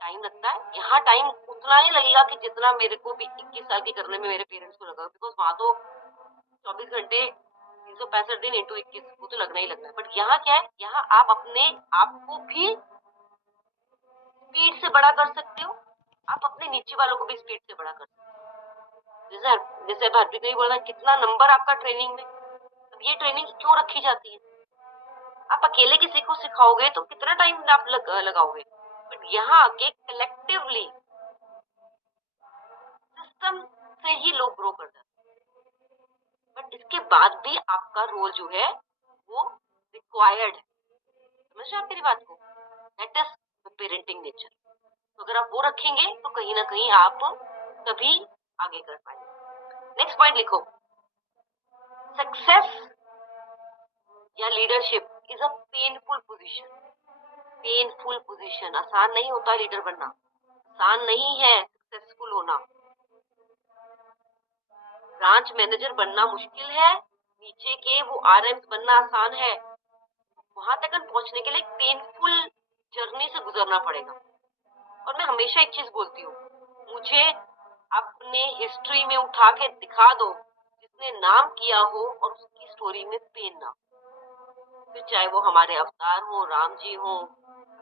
टाइम लगता है। यहाँ टाइम उतना नहीं लगेगा कि जितना मेरे को भी 21 साल की करने में मेरे पेरेंट्स को लगा, बिकॉज वहां तो 24 घंटे 365 दिन इंटू 21, वो तो लगना ही लगना है। बट यहाँ क्या है, यहाँ आप अपने आप को भी स्पीड से बड़ा कर सकते हो, आप अपने नीचे वालों को भी स्पीड से बड़ा कर सकते हो। जैसे जैसे भारती ने बोला, कितना नंबर आपका ट्रेनिंग में, अब ये ट्रेनिंग क्यों रखी जाती है? आप अकेले किसी को सिखाओगे तो कितना टाइम आप लगाओगे, बट यहाँ आके कलेक्टिवली सिस्टम से ही लोग ग्रो कर जाते हैं। बट इसके बाद भी आपका रोल जो है वो रिक्वायर्ड है। समझ रहे आप मेरी बात को? That is the parenting nature. तो अगर आप वो रखेंगे तो कहीं ना कहीं आप तभी आगे कर पाएंगे। नेक्स्ट पॉइंट लिखो, सक्सेस या leadership is a painful position. Painful position, आसान नहीं होता लीडर बनना, आसान नहीं है सक्सेसफुल होना। ब्रांच मैनेजर बनना मुश्किल है, नीचे के वो RMs बनना आसान है। वहां तक पहुंचने के लिए पेनफुल जर्नी से गुजरना पड़ेगा। और मैं हमेशा एक चीज बोलती हूँ, मुझे अपने हिस्ट्री में उठा के दिखा दो जिसने नाम किया हो और उसकी स्टोरी में पेन ना हो। फिर चाहे वो हमारे अवतार हो, राम जी हो,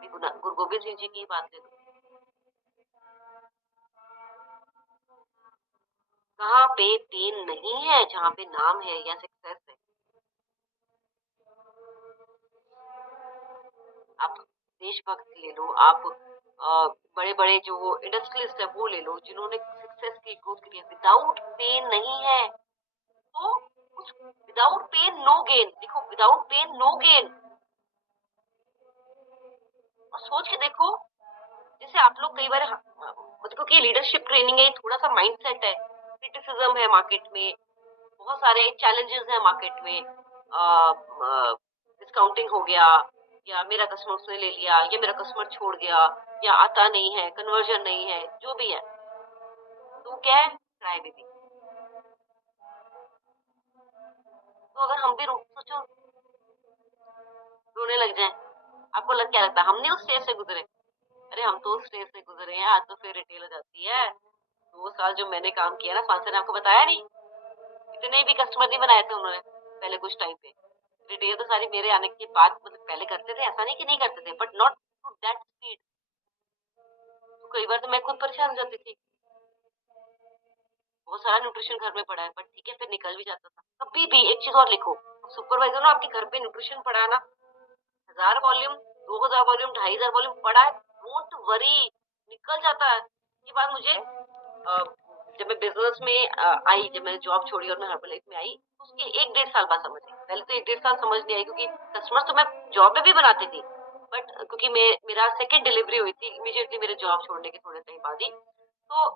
गुरु गोविंद सिंह जी की बात ले लो, कहाँ पे पेन नहीं है जहाँ पे नाम है या सक्सेस है। आप देशभक्त ले लो, आप बड़े बड़े जो इंडस्ट्रियलिस्ट है वो ले लो, जिन्होंने सक्सेस की ग्रोथ की है, विदाउट पेन नहीं है। तो उस विदाउट पेन नो गेन, देखो विदाउट पेन नो गेन। और सोच के देखो, जैसे आप लोग कई बार मतलब क्योंकि लीडरशिप ट्रेनिंग है, थोड़ा सा माइंडसेट है, क्रिटिसिज्म है मार्केट में, बहुत सारे चैलेंजेस हैं मार्केट में, डिस्काउंटिंग हो गया, या मेरा कस्टमर उसने ले लिया, या मेरा कस्टमर छोड़ गया, या आता नहीं है, कन्वर्जन नहीं है, जो भी है, तो क्या है, क्राई बेबी। तो अगर हम भी सोचो रोने लग जाए, आपको क्या लगता है हम नहीं उस स्टेज से गुजरे? अरे हम तो उस स्टेज से गुजरे हैं, आज तो फिर रिटेल हो जाती है। 2 साल जो मैंने काम किया ना, स्पॉन्सर ने आपको बताया नहीं, इतने भी कस्टमर नहीं बनाए थे उन्होंने पहले कुछ टाइम पे। रिटेल तो सारी मेरे आने के बाद, मतलब पहले करते थे, ऐसा नहीं कि नहीं करते थे, but not to that speed. तो कई बार तो मैं खुद परेशान हो जाती थी, बहुत सारा न्यूट्रिशन घर में पड़ा है, बट ठीक है फिर निकल भी जाता था। कभी भी एक चीज और लिखो, सुपरवाइजर ना आपके घर पे न्यूट्रिशन पड़ा है ना, 1,000 वॉल्यूम, 2,000 वॉल्यूम, 2,500 वॉल्यूम पड़ा है, डोंट वरी, निकल जाता है। ये बात मुझे जब मैं बिजनेस में आई, जब मैंने जॉब छोड़ी और मैं हर्बलाइफ में आई, उसके 1-1.5 साल बाद समझ आई। पहले तो 1-1.5 साल समझ नहीं आई, क्योंकि कस्टमर्स तो मैं जॉब में भी बनाती थी, बट क्योंकि मेरा सेकंड डिलीवरी हुई थी इमीडिएटली मेरे जॉब छोड़ने के थोड़े टाइम बाद ही, तो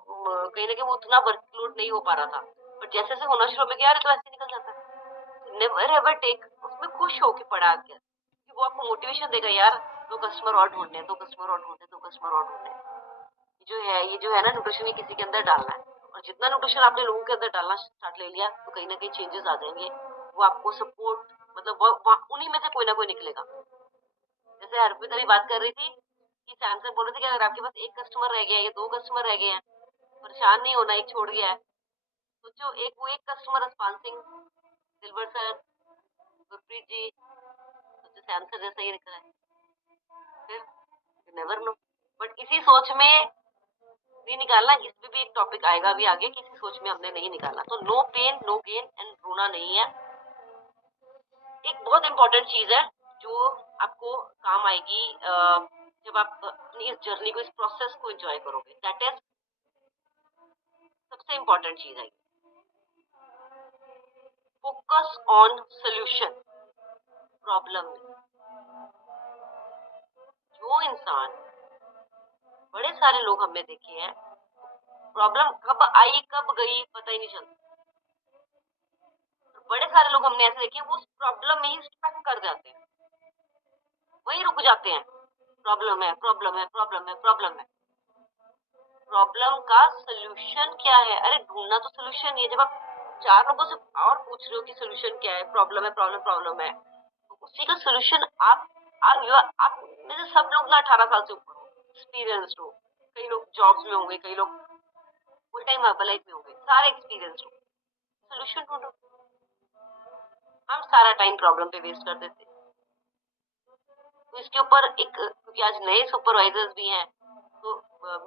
कहीं ना कहीं वो उतना वर्कलोड नहीं हो पा रहा था। बट जैसे जैसे होना शुरू हो गया, अरे तो ऐसे निकल जाता है। नेवर एवर टेक, उसमें खुश हो कि पड़ा क्या, कि वो आपको मोटिवेशन देगा, यार 2 कस्टमर और ढूंढने हैं, 2 कस्टमर और ढूंढने, 2 कस्टमर और ढूंढने। ये जो है ना न्यूट्रिशन, ये किसी के अंदर डालना है, और जितना न्यूट्रिशन आपने लोगों के अंदर डालना स्टार्ट ले लिया, तो कहीं ना कहीं चेंजेस आ जाएंगे। वो आपको सपोर्ट, मतलब वो उन्हीं में से कोई ना कोई निकलेगा। जैसे हरप्रीत अभी बात कर रही थी कि सैमसंग बोल रहे थे कि अगर आपके पास 1 कस्टमर रह गया या 2 कस्टमर रह गए हैं, परेशान नहीं होना, एक छोड़ गया है। सोचो, एक वो 1 कस्टमर, अस्पान सिंह, दिलबर सर, गुरप्रीत जी तो जैसे आंसर जैसा ही निकला है, फिर यू नेवर नो। बट इसी सोच में नहीं निकालना, इस पे भी एक टॉपिक आएगा अभी आगे, किसी सोच में हमने नहीं निकाला। तो no pain no gain and रोना नहीं है। एक बहुत इंपॉर्टेंट चीज है जो आपको काम आएगी जब आप अपनी इस जर्नी को, इस प्रोसेस को एंजॉय करोगे। दैट इज सबसे इंपॉर्टेंट चीज है, फोकस ऑन सोल्यूशन, प्रॉब्लम में। जो इंसान, बड़े सारे लोग हमने देखे हैं, प्रॉब्लम कब आई कब गई पता ही नहीं चलता। बड़े सारे लोग हमने ऐसे देखे हैं, वो उस प्रॉब्लम में ही स्टक कर जाते हैं, वही रुक जाते हैं। प्रॉब्लम है, प्रॉब्लम है, प्रॉब्लम है, प्रॉब्लम है। प्रॉब्लम का सोल्यूशन क्या है? अरे ढूंढना तो सोल्यूशन ही है। जब आप चार लोगों से और पूछ रहे हो कि सोल्यूशन क्या है, प्रॉब्लम है, प्रॉब्लम प्रॉब्लम है, तो उसी का सोल्यूशन आप में से सब लोग ना 18 साल से ऊपर हो, एक्सपीरियंस्ड हो। कई लोग जॉब्स में होंगे, कई लोग फुल टाइम लाइफ में होंगे, सारे एक्सपीरियंस्ड हो। सोल्यूशन ढूंढो। हम सारा टाइम प्रॉब्लम पे वेस्ट कर देते हैं। तो इसके ऊपर एक, क्योंकि आज नए सुपरवाइजर्स भी हैं, तो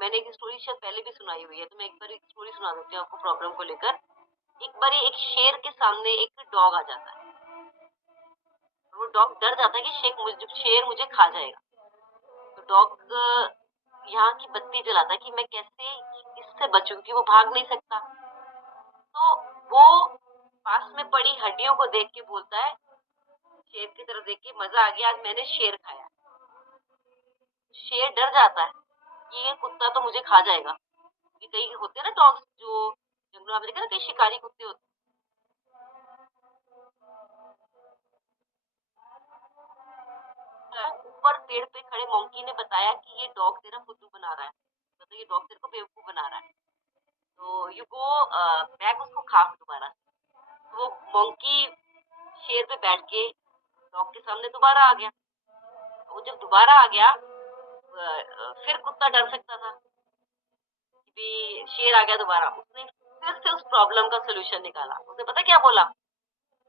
मैंने एक स्टोरी शायद पहले भी सुनाई हुई है, तो मैं एक बार एक स्टोरी सुना देती हूँ आपको प्रॉब्लम को लेकर। एक बार एक शेर के सामने एक डॉग आ जाता है। वो डॉग डर जाता है कि शेर मुझे खा जाएगा। तो डॉग यहाँ की बत्ती जलाता है कि मैं कैसे इससे बचूं, क्योंकि वो भाग नहीं सकता। तो वो पास में पड़ी हड्डियों को देख के बोलता है, शेर की तरफ देख के, मजा आ गया, आज मैंने शेर खाया। शेर डर जाता है कि ये कुत्ता तो मुझे खा जाएगा। कि कई होते हैं ना डॉग्स, जो जंगलों में देखा ना, कई शिकारी कुत्ते होते हैं। ऊपर पेड़ पे खड़े मंकी ने बताया कि ये डॉग तेरा फुद्दू बना रहा है, मतलब ये डॉग तेरे को बेवकूफ बना रहा है, तो यू गो बैग उसको खा दोबारा। तो वो मंकी शेर पे बैठ के डॉग के सामने दोबारा आ गया। वो जब दोबारा आ गया, फिर कुत्ता डर सकता था कि शेर आ गया दोबारा। उसने फिर से उस प्रॉब्लम का सोल्यूशन निकाला। उसने पता क्या बोला?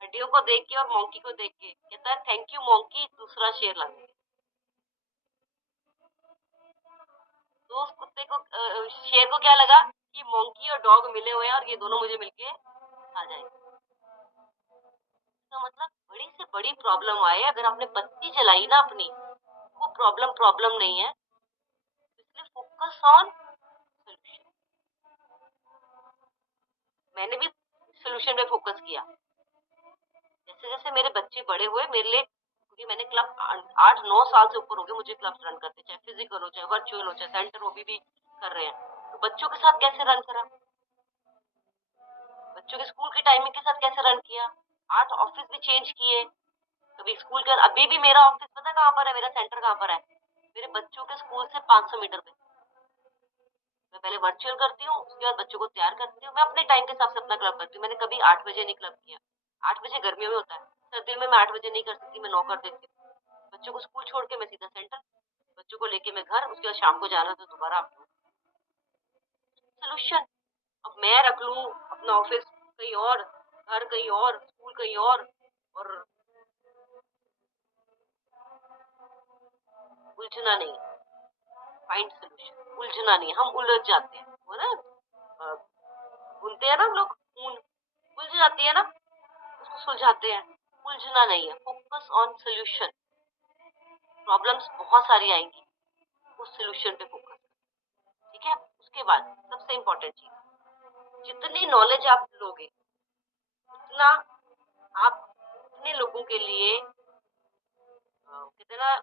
हड्डियों को देख के और मोंकी को देख के कहता है, थैंक यू मोंकी, दूसरा शेर लाने के लिए। तो उस कुत्ते को शेर को क्या लगा कि मोंकी और डॉग मिले हुए हैं और ये दोनों मुझे मिलके आ जाएंगे। तो मतलब बड़ी से बड़ी प्रॉब्लम आए, अगर आपने बत्ती जलाई ना अपनी, वो प्रॉब्लम प्रॉब्लम नहीं है। इसलिए फोकस ऑन सोल्यूशन। मैंने भी सोल्यूशन पे फोकस किया। जैसे जैसे मेरे बच्चे बड़े हुए, मेरे लिए, क्योंकि मैंने क्लब 8-9 साल से ऊपर हो गए मुझे क्लब रन करते, चाहे फिजिकल हो, चाहे वर्चुअल हो, चाहे सेंटर हो, भी कर रहे हैं। तो बच्चों के साथ कैसे रन करा, बच्चों के स्कूल की टाइमिंग के साथ कैसे रन किया, 8 ऑफिस भी चेंज किए। कभी स्कूल के, अभी भी मेरा ऑफिस पता कहाँ पर है, मेरा सेंटर कहाँ पर है? मेरे बच्चों के स्कूल से 500 मीटर पे। मैं पहले वर्चुअल करती हूँ, उसके बाद बच्चों को तैयार करती हूँ। मैं अपने टाइम के हिसाब से अपना क्लब करती हूँ। मैंने कभी 8 बजे नहीं क्लब किया। 8 बजे गर्मियों में होता है, सर्दियों में मैं 8 बजे नहीं कर सकती, मैं 9 कर देती हूँ। बच्चों को स्कूल छोड़ के मैं सीधा सेंटर, बच्चों को लेके मैं घर, उसके बाद शाम को जाना तो दोबारा आप सोल्यूशन। अब मैं रख लूं अपना ऑफिस कहीं और, घर कहीं और, स्कूल कहीं और उलझना नहीं, फाइंड सोल्यूशन। उलझना नहीं, हम उलझ जाते हैं, वो ना बोलते हैं ना हम लोग, ऊन उलझ जाती है ना, उसको सुलझाते हैं। उलझना नहीं है, फोकस ऑन सोल्यूशन। प्रॉब्लम्स बहुत सारी आएंगी, उस सोल्यूशन पे फोकस। ठीक है, उसके बाद सबसे इम्पोर्टेंट चीज, जितनी नॉलेज आप लोगे उतना आप अपने लोगों के लिए कहते हैं ना,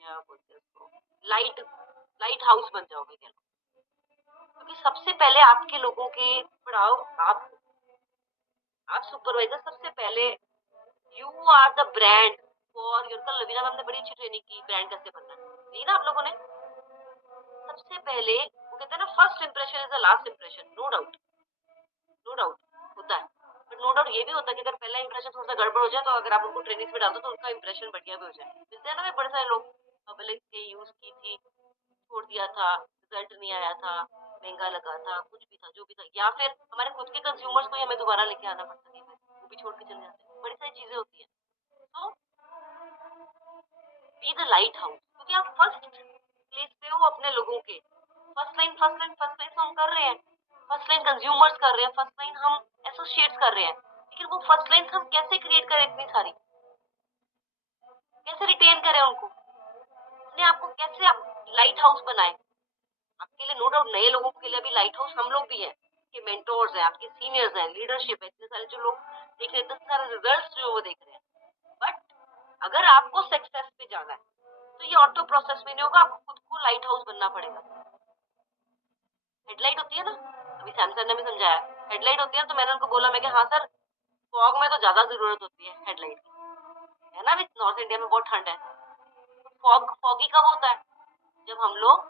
क्या बोलते हैं उसको, लाइट लाइट हाउस बन जाओगे क्या। क्योंकि सबसे पहले आपके लोगों के पढ़ाओ आप सुपरवाइजर सबसे पहले, you are the brand for your. कल लवीना मैम ने बड़ी अच्छी ट्रेनिंग की, ब्रांड कैसे बनना है, दी ना आप लोगों ने। सबसे पहले वो कहते हैं ना, first impression is the last impression. No doubt, no doubt होता है, बट नो डाउट ये भी होता है कि अगर पहला इंप्रेशन थोड़ा सा गड़बड़ हो जाए, तो अगर आप उनको ट्रेनिंग में डाल दो तो उनका इंप्रेशन बढ़िया भी हो जाए। मिलते हैं ना बड़े सारे लोग, पहले यूज की थी, छोड़ दिया था, रिजल्ट नहीं आया था, महंगा लगा था, कुछ भी था, जो भी था, या फिर हमारे खुद के कंज्यूमर्स को ही हमें दोबारा लेके आना पड़ता है, वो भी छोड़ के चले जाते हैं। बड़ी सारी चीजें होती है। तो बी द लाइट हाउस, क्योंकि आप फर्स्ट प्लेस पे हो अपने लोगों के। फर्स्ट लाइन तो हम कर रहे हैं, फर्स्ट लाइन कंज्यूमर्स कर रहे हैं, फर्स्ट लाइन हम एसोसिएट्स कर रहे हैं, लेकिन वो फर्स्ट लाइन हम कैसे क्रिएट करें इतनी सारी, कैसे रिटेन करें उनको, अपने आप को कैसे आप लाइट हाउस बनाए। आपके लिए नो डाउट नए लोगों के लिए भी लाइट हाउस हम लोग भी हैं, आपके मेंटोर्स हैं, आपके सीनियर्स हैं, लीडरशिप है, इतने सारे जो लोग देख रहे हैं, इतने सारे रिजल्ट्स जो वो देख रहे हैं। बट अगर आपको सक्सेस पे जाना है तो ये ऑटो प्रोसेस में नहीं होगा, आपको खुद को लाइट हाउस बनना पड़ेगा। हेडलाइट होती है ना, अभी सैमसंग ने भी समझाया, हेडलाइट होती है, तो मैंने उनको बोला, मैं कि हाँ सर, फॉग में तो ज्यादा जरूरत होती है हेडलाइट की, है ना, अभी नॉर्थ इंडिया में बहुत ठंड है, तो फॉगी कब होता है, जब हम लोग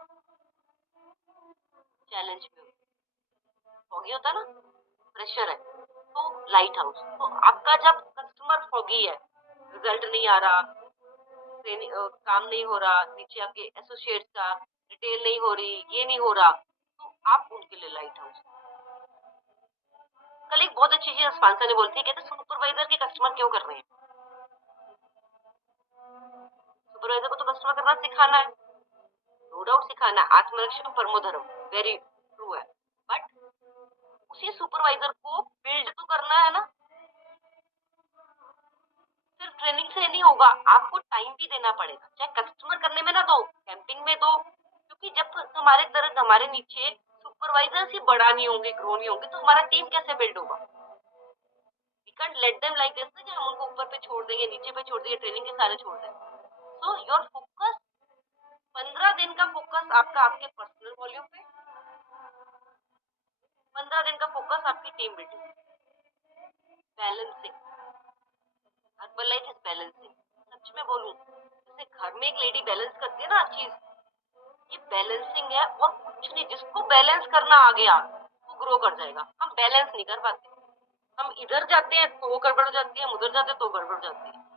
चैलेंज में होते हैं, फॉगी होता है ना, प्रेशर है। तो लाइट हाउस, तो आपका जब कस्टमर फॉगी है, रिजल्ट नहीं आ रहा, काम नहीं हो रहा, नीचे आपके एसोसिएट्स का डिटेल नहीं हो रही, ये नहीं हो रहा, तो आप उनके लिए लाइट हाउस। कल एक बहुत अच्छी चीज स्पॉन्सर ने बोली थी, कहते सुपरवाइजर के कस्टमर क्यों कर रहे हैं, सुपरवाइजर को तो कस्टमर करना सिखाना है, नो डाउट सिखाना, आत्मरक्षण परमो धर्म, वेरी ट्रू है, बट उसी सुपरवाइजर को बिल्ड तो करना है ना, सिर्फ ट्रेनिंग से नहीं होगा, आपको टाइम भी देना पड़ेगा, चाहे कस्टमर करने में ना दो, कैंपिंग में दो, क्योंकि जब हमारे तरह हमारे नीचे सुपरवाइजर ही बड़ा नहीं होंगे, ग्रो नहीं होंगे, तो हमारा टीम कैसे बिल्ड होगा। We can't let them like this ना, कि हम उनको ऊपर पे छोड़ देंगे, नीचे पे छोड़ देंगे, ट्रेनिंग के सारे छोड़ देंगे। सो योर फोकस, 15 दिन का फोकस आपका आपके पर्सनल वॉल्यूम पे, 15 दिन का फोकस आपकी team building, balancing, Herbalife is balancing. सच में बोलूं, जैसे घर में एक लेडी बैलेंस करती है ना हर चीज, ये बैलेंसिंग है, और कुछ नहीं, जिसको बैलेंस करना आ गया वो ग्रो कर जाएगा। हम बैलेंस नहीं कर पाते, हम इधर जाते हैं तो वो गड़बड़ हो जाती है, हम उधर जाते हैं तो गड़बड़ हो जाती है।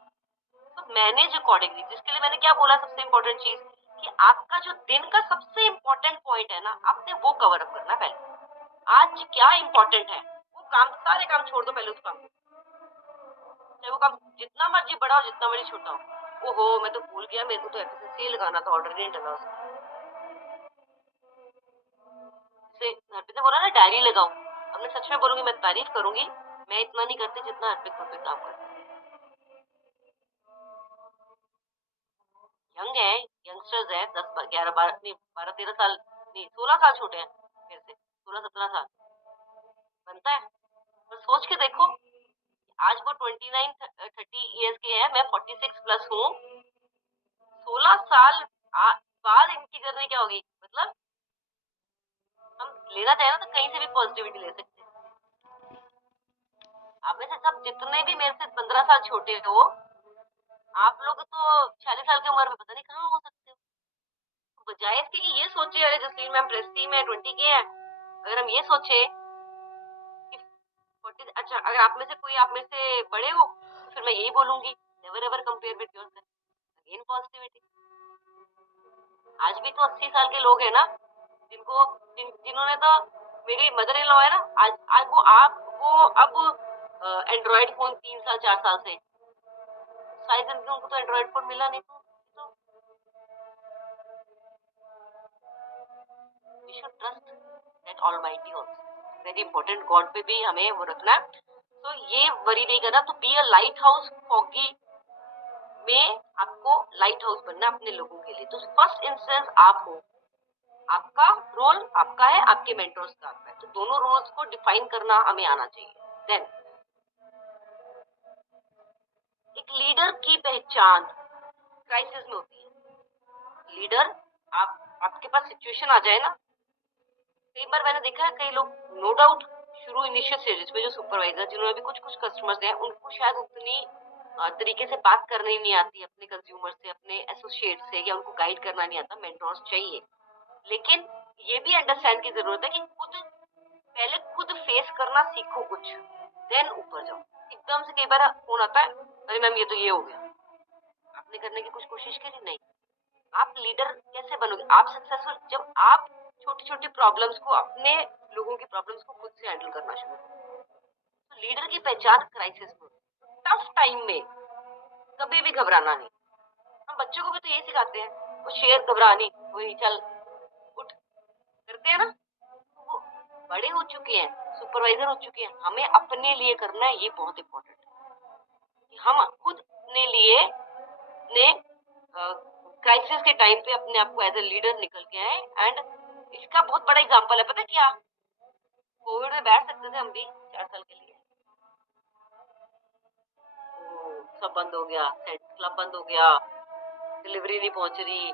तो मैनेज अकॉर्डिंगली, जिसके लिए मैंने क्या बोला, सबसे इंपॉर्टेंट चीज कि आपका जो दिन का सबसे इंपॉर्टेंट पॉइंट है ना, आपने वो कवर अप करना पहले। आज क्या इंपॉर्टेंट है, वो काम, सारे काम छोड़ दो, पहले उस काम को, चाहे वो काम जितना मर्जी बड़ा हो, जितना मर्जी छोटा हो। ओहो मैं तो भूल गया, मेरे को तो एफएसएससी लगाना था, ऑर्डर नहीं डला उसका। जैसे हरप्रीत ने बोला ना डायरी लगाओ, अब मैं सच में बोलूंगी, मैं तारीफ करूंगी, मैं इतना नहीं करती जितना हरप्रीत खुद पे काम करती है। यंग है, यंगस्टर्स है, 10 11 12 नहीं, 12 13 साल नहीं, 16 साल छोटे हैं मेरे से, 16 17 साल बनता है। पर सोच के देखो, आज वो 29 30 ईयर्स के हैं, मैं 46 प्लस हूँ, 16 साल बाद इनकी जर्नी क्या होगी, मतलब हम लेना चाहे ना तो कहीं से भी पॉजिटिविटी ले सकते हैं। आप में से सब जितने भी मेरे से 15 साल छोटे हो, आप लोग तो 46 साल की उम्र में पता नहीं कहाँ हो सकते हो। तो बजाय इसके कि ये सोचे अरे जसलीन मैम प्रेस टीम है 20 के हैं, अगर हम ये सोचे कि 40, अच्छा अगर आप में से कोई आप में से बड़े हो, तो फिर मैं यही बोलूंगी, never ever compare with yourself, again positivity. आज भी तो 80 साल के लोग हैं ना, जिन्होंने तो, मेरी मदर इन लॉ है ना, आज वो अब एंड्रॉइड फोन 3 साल 4 साल से, सारी जिंदगी उनको तो एंड्रॉइड फोन मिला नहीं, तो we should trust that almighty also, very important, God पे भी हमें वो रखना। तो ये वरी नहीं करना, तो be a light house foggy में आपको लाइट हाउस बनना अपने लोगों के लिए। तो फर्स्ट इंस्टेंस आप हो, आपका रोल आपका है, आपके मेंटर्स का आपका है, तो दोनों रोल्स को डिफाइन करना हमें आना चाहिए। देन एक लीडर की पहचान क्राइसिस में होती है। लीडर, आपके पास सिचुएशन आ जाए ना, कई बार मैंने देखा है कई लोग, नो डाउट शुरू इनिशियल स्टेजेस में जो सुपरवाइजर जिन्होंने भी कुछ कुछ कस्टमर्स हैं, उनको शायद उतनी तरीके से बात करनी नहीं आती अपने कंज्यूमर से, अपने एसोसिएट से, या उनको गाइड करना नहीं आता, मेंटोर्स चाहिए। लेकिन ये भी अंडरस्टैंड की जरूरत है कि पहले खुद फेस करना सीखो कुछ, देन ऊपर जाओ। एकदम से कई बार फोन आता है, अरे मैम ये तो ये हो गया, आपने करने की कुछ कोशिश करी नहीं। आप लीडर कैसे बनोगे, आप सक्सेसफुल जब आप छोटी छोटी प्रॉब्लम्स को, अपने लोगों की प्रॉब्लम्स को खुद से हैंडल करना शुरू करो। तो लीडर की पहचान क्राइसिस में, टफ टाइम में कभी भी घबराना नहीं। हम बच्चों को भी तो यही सिखाते हैं, वो शेर घबरानी, वही चल उठ, करते हैं ना। तो वो बड़े हो चुके हैं, सुपरवाइजर हो चुके हैं, हमें अपने लिए करना है, ये बहुत इंपॉर्टेंट है कि हम खुद अपने लिए ने क्राइसिस के टाइम पे अपने आप को एज ए लीडर निकल के आए। एंड इसका बहुत बड़ा एग्जांपल है, पता है क्या? कोविड में बैठ सकते थे हम भी 4 साल के लिए, तो सब बंद हो गया, सेट क्लब बंद हो गया, डिलीवरी नहीं पहुंच रही,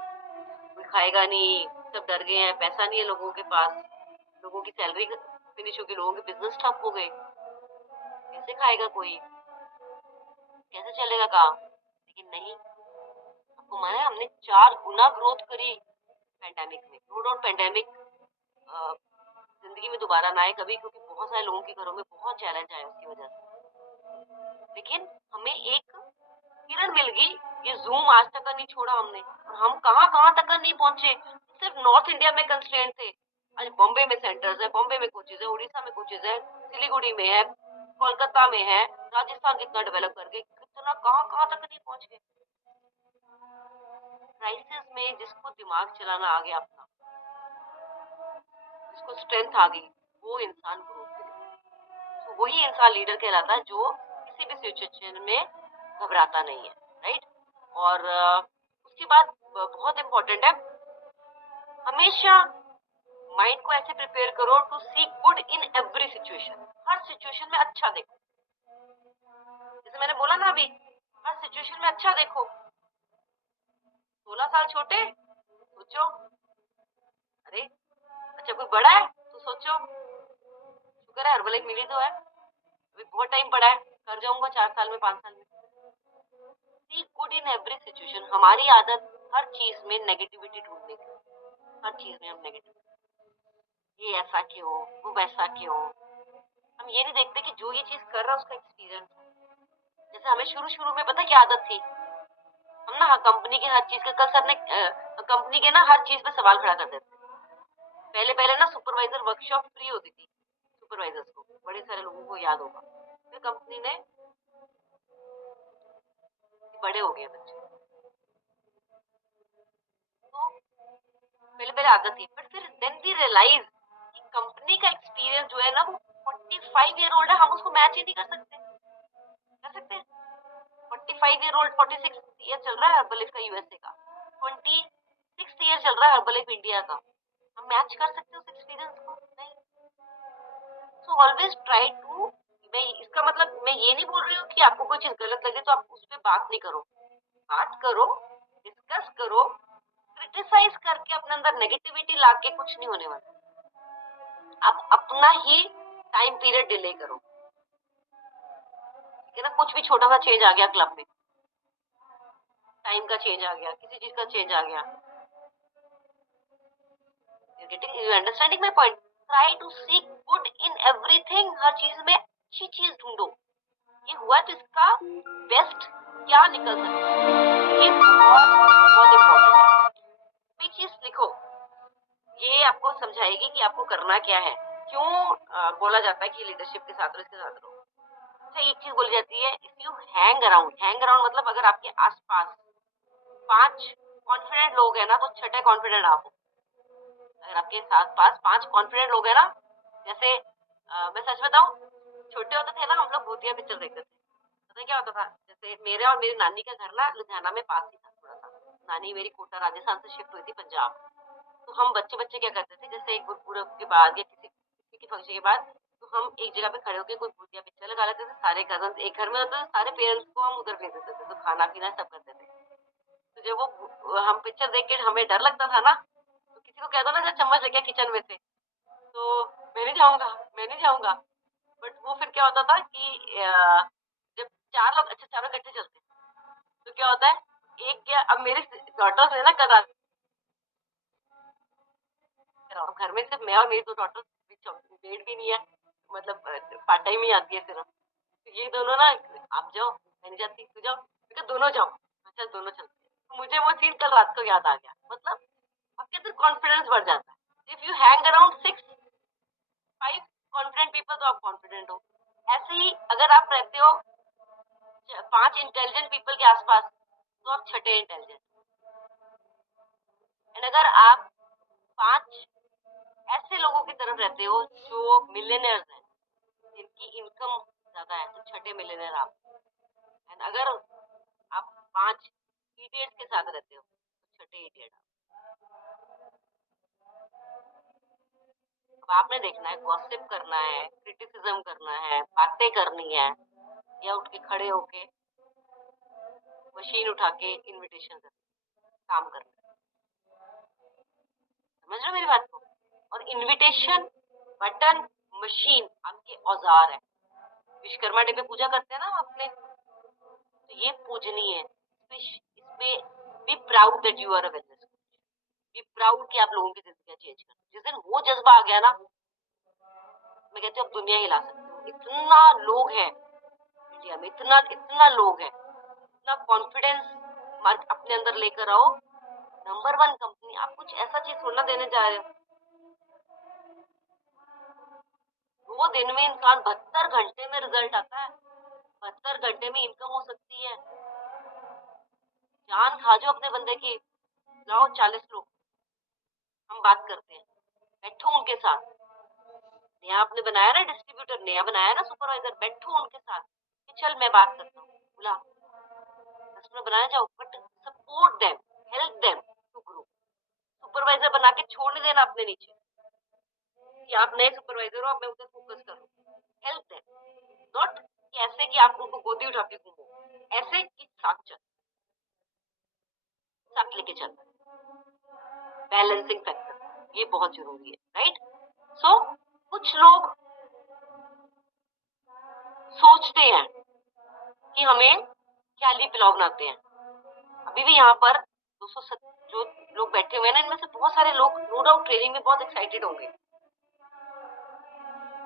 कोई खाएगा नहीं, सब डर गए हैं, पैसा नहीं है लोगों के पास, लोगों की सैलरी फिनिश हो गई, लोगों के बिजनेस ठप हो गए, कैसे खाएगा कोई, कैसे चलेगा काम? लेकिन नहीं, आपको माना है हमने 4 गुना ग्रोथ करी पैंडेमिक में। नो डाउट पैंडेमिक जिंदगी में दोबारा ना आए कभी, क्योंकि बहुत सारे लोगों के घरों में बहुत चैलेंज आए उसकी वजह से। लेकिन हमें एक किरण मिल गई, ये जूम आज तक का नहीं छोड़ा हमने, और हम कहाँ कहाँ तक का नहीं पहुंचे। सिर्फ नॉर्थ इंडिया में कंस्ट्रेंट थे, आज बॉम्बे में सेंटर्स है, बॉम्बे में कोचेज है, उड़ीसा में कोचेज है, सिलीगुड़ी में है, कोलकाता में है, राजस्थान कितना डेवलप कर गए, कितना कहाँ कहाँ तक नहीं पहुंच गए। क्राइसिस में जिसको दिमाग चलाना आ गया अपना, जिसको स्ट्रेंथ आ गई, वो इंसान ग्रोथ करेगा। तो वही इंसान लीडर कहलाता है जो किसी भी सिचुएशन में घबराता नहीं है, राइट। और उसके बाद बहुत इंपॉर्टेंट है, हमेशा माइंड को ऐसे प्रिपेयर करो to see good in every situation. हर सिचुएशन में अच्छा देखो, जैसे मैंने बोला ना अभी, हर सिचुएशन में अच्छा देखो। 16 साल छोटे, सोचो, अरे अच्छा कोई बड़ा है तो सोचो, शुक्र है हर्बल एक मिली तो है, अभी बहुत टाइम पड़ा है, कर जाऊंगा 4 साल में, 5 साल में। सी गुड इन एवरी सिचुएशन। हमारी आदत हर चीज में नेगेटिविटी ढूंढने की, हर चीज में हम नेगेटिव, ये ऐसा क्यों, वो वैसा क्यों। हम ये नहीं देखते कि जो ये चीज कर रहा है उसका एक्सपीरियंस है। जैसे हमें शुरू शुरू में पता क्या आदत थी, हम ना कंपनी के हर चीज के, कल सर ने कंपनी के ना हर चीज पे सवाल खड़ा कर देते। पहले पहले ना सुपरवाइजर वर्कशॉप फ्री होती थी सुपरवाइजर्स को, बड़े सारे लोगों को याद होगा। फिर कंपनी ने, बड़े हो गए बच्चे, तो पहले पहले आदत थी, बट फिर देन वी रियलाइज कि कंपनी का एक्सपीरियंस जो है ना वो 45 ईयर ओल्ड है, हम उसको मैच ही नहीं कर सकते। कर सकते हैं? 45 ईयर ओल्ड, 46 ईयर चल रहा है हर्बलिफ का यूएसए का, 26 ईयर चल रहा है हर्बलिफ इंडिया का, हम मैच कर सकते हैं उस एक्सपीरियंस को? नहीं। सो ऑलवेज ट्राई टू, मैं इसका मतलब मैं ये नहीं बोल रही हूँ कि आपको कोई चीज गलत लगे तो आप उस पर बात नहीं करो, बात करो, डिस्कस करो, क्रिटिसाइज करके अपने अंदर नेगेटिविटी लाके कुछ नहीं होने वाला। आप अपना ही टाइम पीरियड डिले करो, ठीक है ना। कुछ भी छोटा सा चेंज आ गया क्लब में, टाइम का चेंज आ गया, किसी चीज का चेंज आ गया, you understanding my point. Try to see good in everything, हर चीज में अच्छी चीज ढूंढो, ये हुआ तो इसका बेस्ट क्या निकल सकता है, ये बहुत बहुत इम्पोर्टेंट है। एक चीज लिखो, ये आपको समझाएगी कि आपको करना क्या है। क्यों बोला जाता है कि लीडरशिप के साथ रहो, इसके साथ रहो। अच्छा एक चीज बोली जाती है, इफ यू हैंग अराउंड मतलब अगर आपके आसपास 5 कॉन्फिडेंट लोग हैं ना, तो छठे कॉन्फिडेंट आप हो। अगर आपके साथ पास 5 कॉन्फिडेंट लोग हैं ना, जैसे मैं सच बताऊं, छोटे होते थे ना हम लोग भूतिया पिक्चर देखते थे। पता है क्या होता था, जैसे मेरे और मेरी नानी का घर ना लुधियाना में पास ही था थोड़ा सा। नानी मेरी कोटा राजस्थान से शिफ्ट हुई थी पंजाब। तो हम बच्चे बच्चे क्या करते थे, जैसे एक गुरपुरब के बाद या किसी किसी के फंक्शन के बाद, तो हम एक जगह पे खड़े होकर कोई भूतिया पिक्चर लगा लेते थे। सारे कजन एक घर में होते थे, सारे पेरेंट्स को हम उधर भेज देते थे, तो खाना पीना सब करते थे। तो जब वो हम पिक्चर देख के हमें डर लगता था ना, तो किसी को कह दो ना जब चम्मच लेके किचन में से, तो मैं नहीं जाऊंगा, मैं नहीं जाऊंगा। बट वो फिर क्या होता था कि जब 4 लोग, अच्छा चारों इकट्ठे चलते हैं, तो क्या होता है, एक क्या, अब मेरी डॉटर्स है ना, कदा घर में सिर्फ मैं और मेरी 2 डॉटर्स, मेड भी नहीं है, मतलब पार्ट टाइम ही आती है सिर्फ। तो ये दोनों ना, आप जाओ, मैं नहीं जाती, तू जाओ, क्योंकि दोनों जाओ, अच्छा दोनों चलते हैं। तो मुझे वो सीन कल रात को याद आ गया, मतलब आपके अंदर कॉन्फिडेंस बढ़ जाता है। If you hang around 5 confident people, तो आप कॉन्फिडेंट हो। ऐसे ही अगर आप रहते हो 5 इंटेलिजेंट पीपल के आसपास, तो आप छठे इंटेलिजेंट। एंड अगर आप 5 ऐसे लोगों की तरफ रहते हो जो मिलियनर्स हैं, जिनकी इनकम ज्यादा है, तो छठे मिलियनर आप। एंड अगर आप 5 इडियट्स के साथ रहते हो, तो छठे इडियट आप। अब आपने देखना है, गॉसिप करना है, क्रिटिसिज्म करना है, बातें करनी है, या उठ के खड़े होके मशीन उठा के इनविटेशन करना, काम करना। समझ रहे हो मेरी बात को? और इनविटेशन, बटन, मशीन आपके औजार है। विश्वकर्मा डे पे पूजा करते हैं ना हम अपने, तो ये पूजनीय है। इसपे be proud that you are a wellness, be proud कि आप लोगों की जिंदगी चेंज कर। जिस दिन वो जज्बा आ गया ना, मैं कहती हूँ अब दुनिया हिला सकते हो। इतना लोग है इंडिया में, इतना इतना लोग है, इतना कॉन्फिडेंस मार्क अपने अंदर लेकर आओ। नंबर 1 कंपनी, आप कुछ ऐसा चीज थोड़ा देने जा रहे हो। 2 दिन में इंसान 72 घंटे में रिजल्ट आता है, 72 घंटे में इनकम हो सकती है। जान खा जाओ अपने बंदे की, लाओ 40 लोग, हम बात करते हैं, बैठो उनके साथ। नया आपने बनाया ना डिस्ट्रीब्यूटर, नया बनाया ना सुपरवाइजर, बैठो उनके साथ कि चल मैं बात करता हूँ, बुला, कस्टमर बनाया जाओ, but support them, help them to grow. Supervisor बना के छोड़ नहीं देना अपने नीचे कि आप नए सुपरवाइजर हो, अब मैं उधर फोकस करूँ। हेल्प देम, नॉट कि ऐसे कि आप उनको गोदी उठा के घूमो, ऐसे कि साथ चल, साथ लेके चल। बैलेंसिंग फैक्टर ये बहुत जरूरी है, राइट? सो कुछ लोग सोचते हैं कि हमें ख्याली पुलाव बनाते हैं। अभी भी यहाँ पर 200 जो लोग बैठे हुए हैं ना, इनमें से बहुत सारे लोग नो डाउट ट्रेनिंग में बहुत एक्साइटेड होंगे,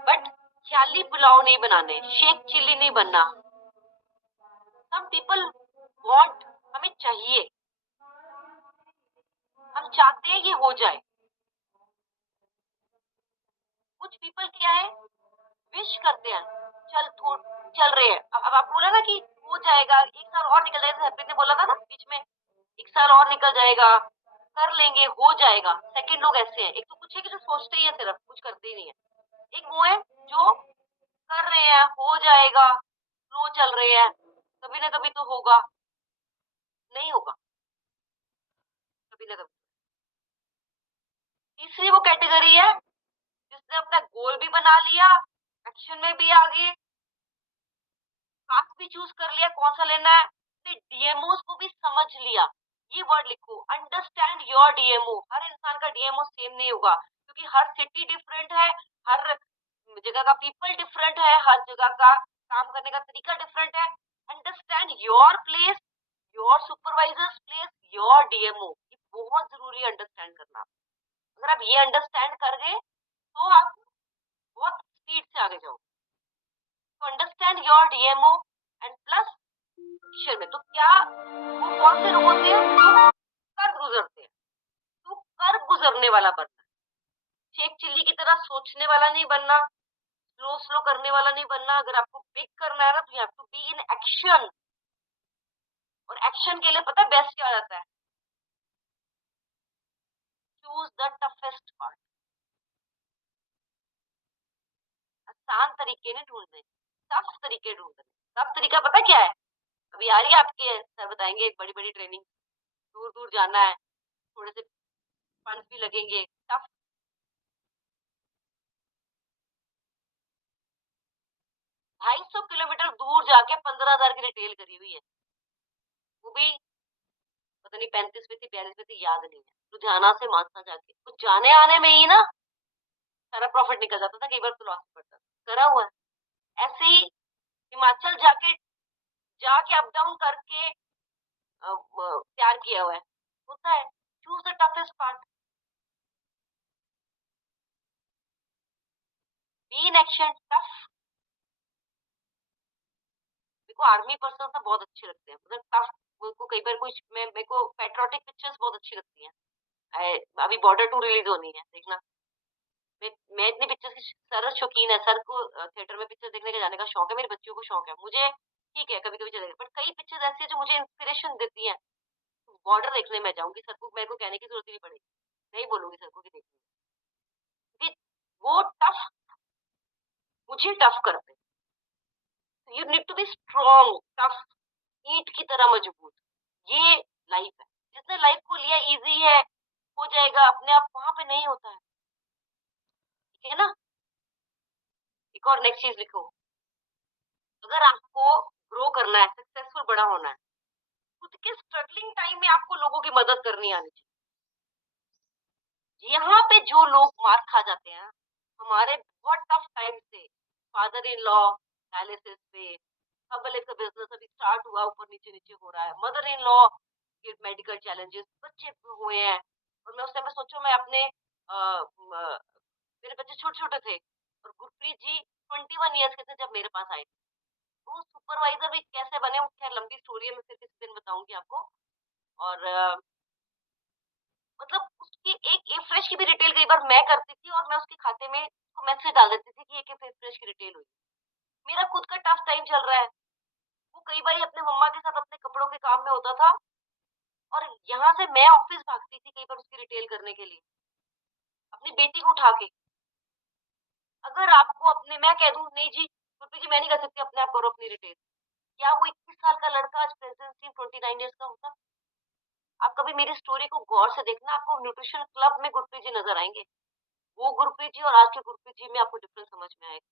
बट ख्याली पुलाव नहीं बनाने, शेख चिल्ली नहीं बनना। सम पीपल वांट, हमें चाहिए, हम चाहते हैं ये हो जाए। कुछ पीपल क्या है, विश करते हैं, चल थोड़ चल रहे हैं। अब आप बोला ना कि हो जाएगा, 1 साल और निकल जाएगा, हरप्रीत ने बोला था ना बीच में, 1 साल और निकल जाएगा, कर लेंगे, हो जाएगा। सेकंड लोग ऐसे हैं, एक तो कुछ है कि जो सोचते ही है, सिर्फ कुछ करते ही नहीं है। एक वो है जो कर रहे हैं, हो जाएगा, फ्लो चल रहे हैं, कभी ना कभी तो होगा। नहीं होगा, कभी ना कभी। तीसरी वो कैटेगरी है जिसने अपना गोल भी बना लिया, एक्शन में भी आ गए, पाथ भी चूज कर लिया कौन सा लेना है, डीएमओ को भी समझ लिया। ये वर्ड लिखो, अंडरस्टैंड योर डीएमओ। हर इंसान का डीएमओ सेम नहीं होगा, क्योंकि हर सिटी डिफरेंट है, हर जगह का पीपल डिफरेंट है, हर जगह का काम करने का तरीका डिफरेंट है। Understand your place, your supervisors place, your DMO. ये बहुत जरूरी है अंडरस्टैंड करना। अगर आप ये अंडरस्टैंड कर गए तो आप बहुत स्पीड से आगे जाओ। तो understand your DMO and plus action में। तो क्या वो कौन से लोग होते हैं जो कर गुजरते हैं, तो कर गुजरने वाला बनना, शेख चिल्ली की तरह सोचने वाला नहीं बनना, स्लो स्लो करने वाला नहीं बनना। अगर आपको पिक करना है ना, तो you have to be in action. और एक्शन के लिए पता है बेस्ट क्या रहता है? Choose the toughest part. आसान तरीके नहीं ढूंढने, टफ तरीके ढूंढने। टफ तरीका पता क्या है? अभी आ रही है आपके सर बताएंगे, बड़ी बड़ी ट्रेनिंग, दूर दूर जाना है, थोड़े से फंड्स भी लगेंगे। टफ 250 किलोमीटर दूर जाके 15,000 की रिटेल करी हुई है, वो भी पता नहीं 35 में थी 42 में थी, याद नहीं है। लुधियाना से मानसा जाके कुछ जाने आने में ही ना सारा प्रॉफिट निकल जाता था, कई बार तो लॉस पड़ता था। करा हुआ है ऐसे ही। हिमाचल जाके जाके अप डाउन करके तैयार किया हुआ है, होता है। Choose the toughest part, B in action, tough. मेरे को आर्मी पर्सन तो बहुत अच्छे लगते हैं, मतलब टफ। मेरे को कई बार कुछ मेरे को पेट्रोटिक पिक्चर्स बहुत अच्छी लगती हैं। अभी बॉर्डर 2 रिलीज होनी है, देखना। मैं इतनी पिक्चर्स की, सर शौकीन है, सर को थिएटर में पिक्चर देखने के जाने का शौक है, मेरे बच्चों को शौक है, मुझे ठीक है, कभी-कभी चलेगा, बट कई पिक्चर्स ऐसी है जो मुझे इंस्पिरेशन देती हैं। बॉर्डर देखने मैं जाऊँगी, सर को मेरे को कहने की ज़रूरत ही नहीं पड़ेगी। नहीं बोलूँगी सर को कि देखिए, क्योंकि वो टफ मुझे टफ करते हैं। You need to be strong, tough, ईंट की तरह मजबूत। ये लाइफ है। जिसने लाइफ को लिया ईज़ी है, हो जाएगा अपने आप, वहाँ पे नहीं होता है। ठीक है ना? एक और नेक्स्ट चीज़ लिखो, अगर आपको ग्रो करना है, सक्सेसफुल बड़ा होना है, खुद के स्ट्रगलिंग टाइम में आपको लोगों की मदद करनी आनी चाहिए। यहाँ पे जो लोग मार खा जाते हैं, हमारे बहुत टफ टाइम से, फादर इन लॉ डायलिसिस पे, हर्बल का बिजनेस अभी स्टार्ट हुआ, ऊपर नीचे नीचे हो रहा है, मदर इन लॉ के मेडिकल चैलेंजेस, बच्चे हुए हैं, और मैं उस टाइम में सोचो, मैं अपने मेरे बच्चे छोटे छोटे थे, और गुरप्रीत जी 21 ईयर्स के थे जब मेरे पास आए थे। तो सुपरवाइजर भी कैसे बने, वो खैर लंबी स्टोरी है, मैं फिर किसी दिन बताऊंगी आपको। और मतलब उसकी एक फ्रेश की भी रिटेल कई बार मैं करती थी, और मैं उसके खाते में उसको मैसेज डाल देती थी कि एक फ्रेश की रिटेल हुई। मेरा खुद का टफ टाइम चल रहा है, वो कई बार अपने मम्मा के साथ अपने कपड़ों के काम में होता था, और यहाँ से मैं ऑफिस भागती थी कई बार उसकी रिटेल करने के लिए, अपनी बेटी को उठा के। अगर आपको अपने, मैं कह दूं नहीं जी गुरप्रीत जी मैं नहीं कर सकती, अपने आप करो अपनी रिटेल, क्या वो 21 साल का लड़का आज प्रेजेंस टीम 29 ईयर्स का होता? आप कभी मेरी स्टोरी को गौर से देखना, आपको न्यूट्रिशन क्लब में गुरप्रीत जी नजर आएंगे। वो गुरप्रीत जी और आज के गुरप्रीत जी में आपको डिफरेंस समझ में आएगा।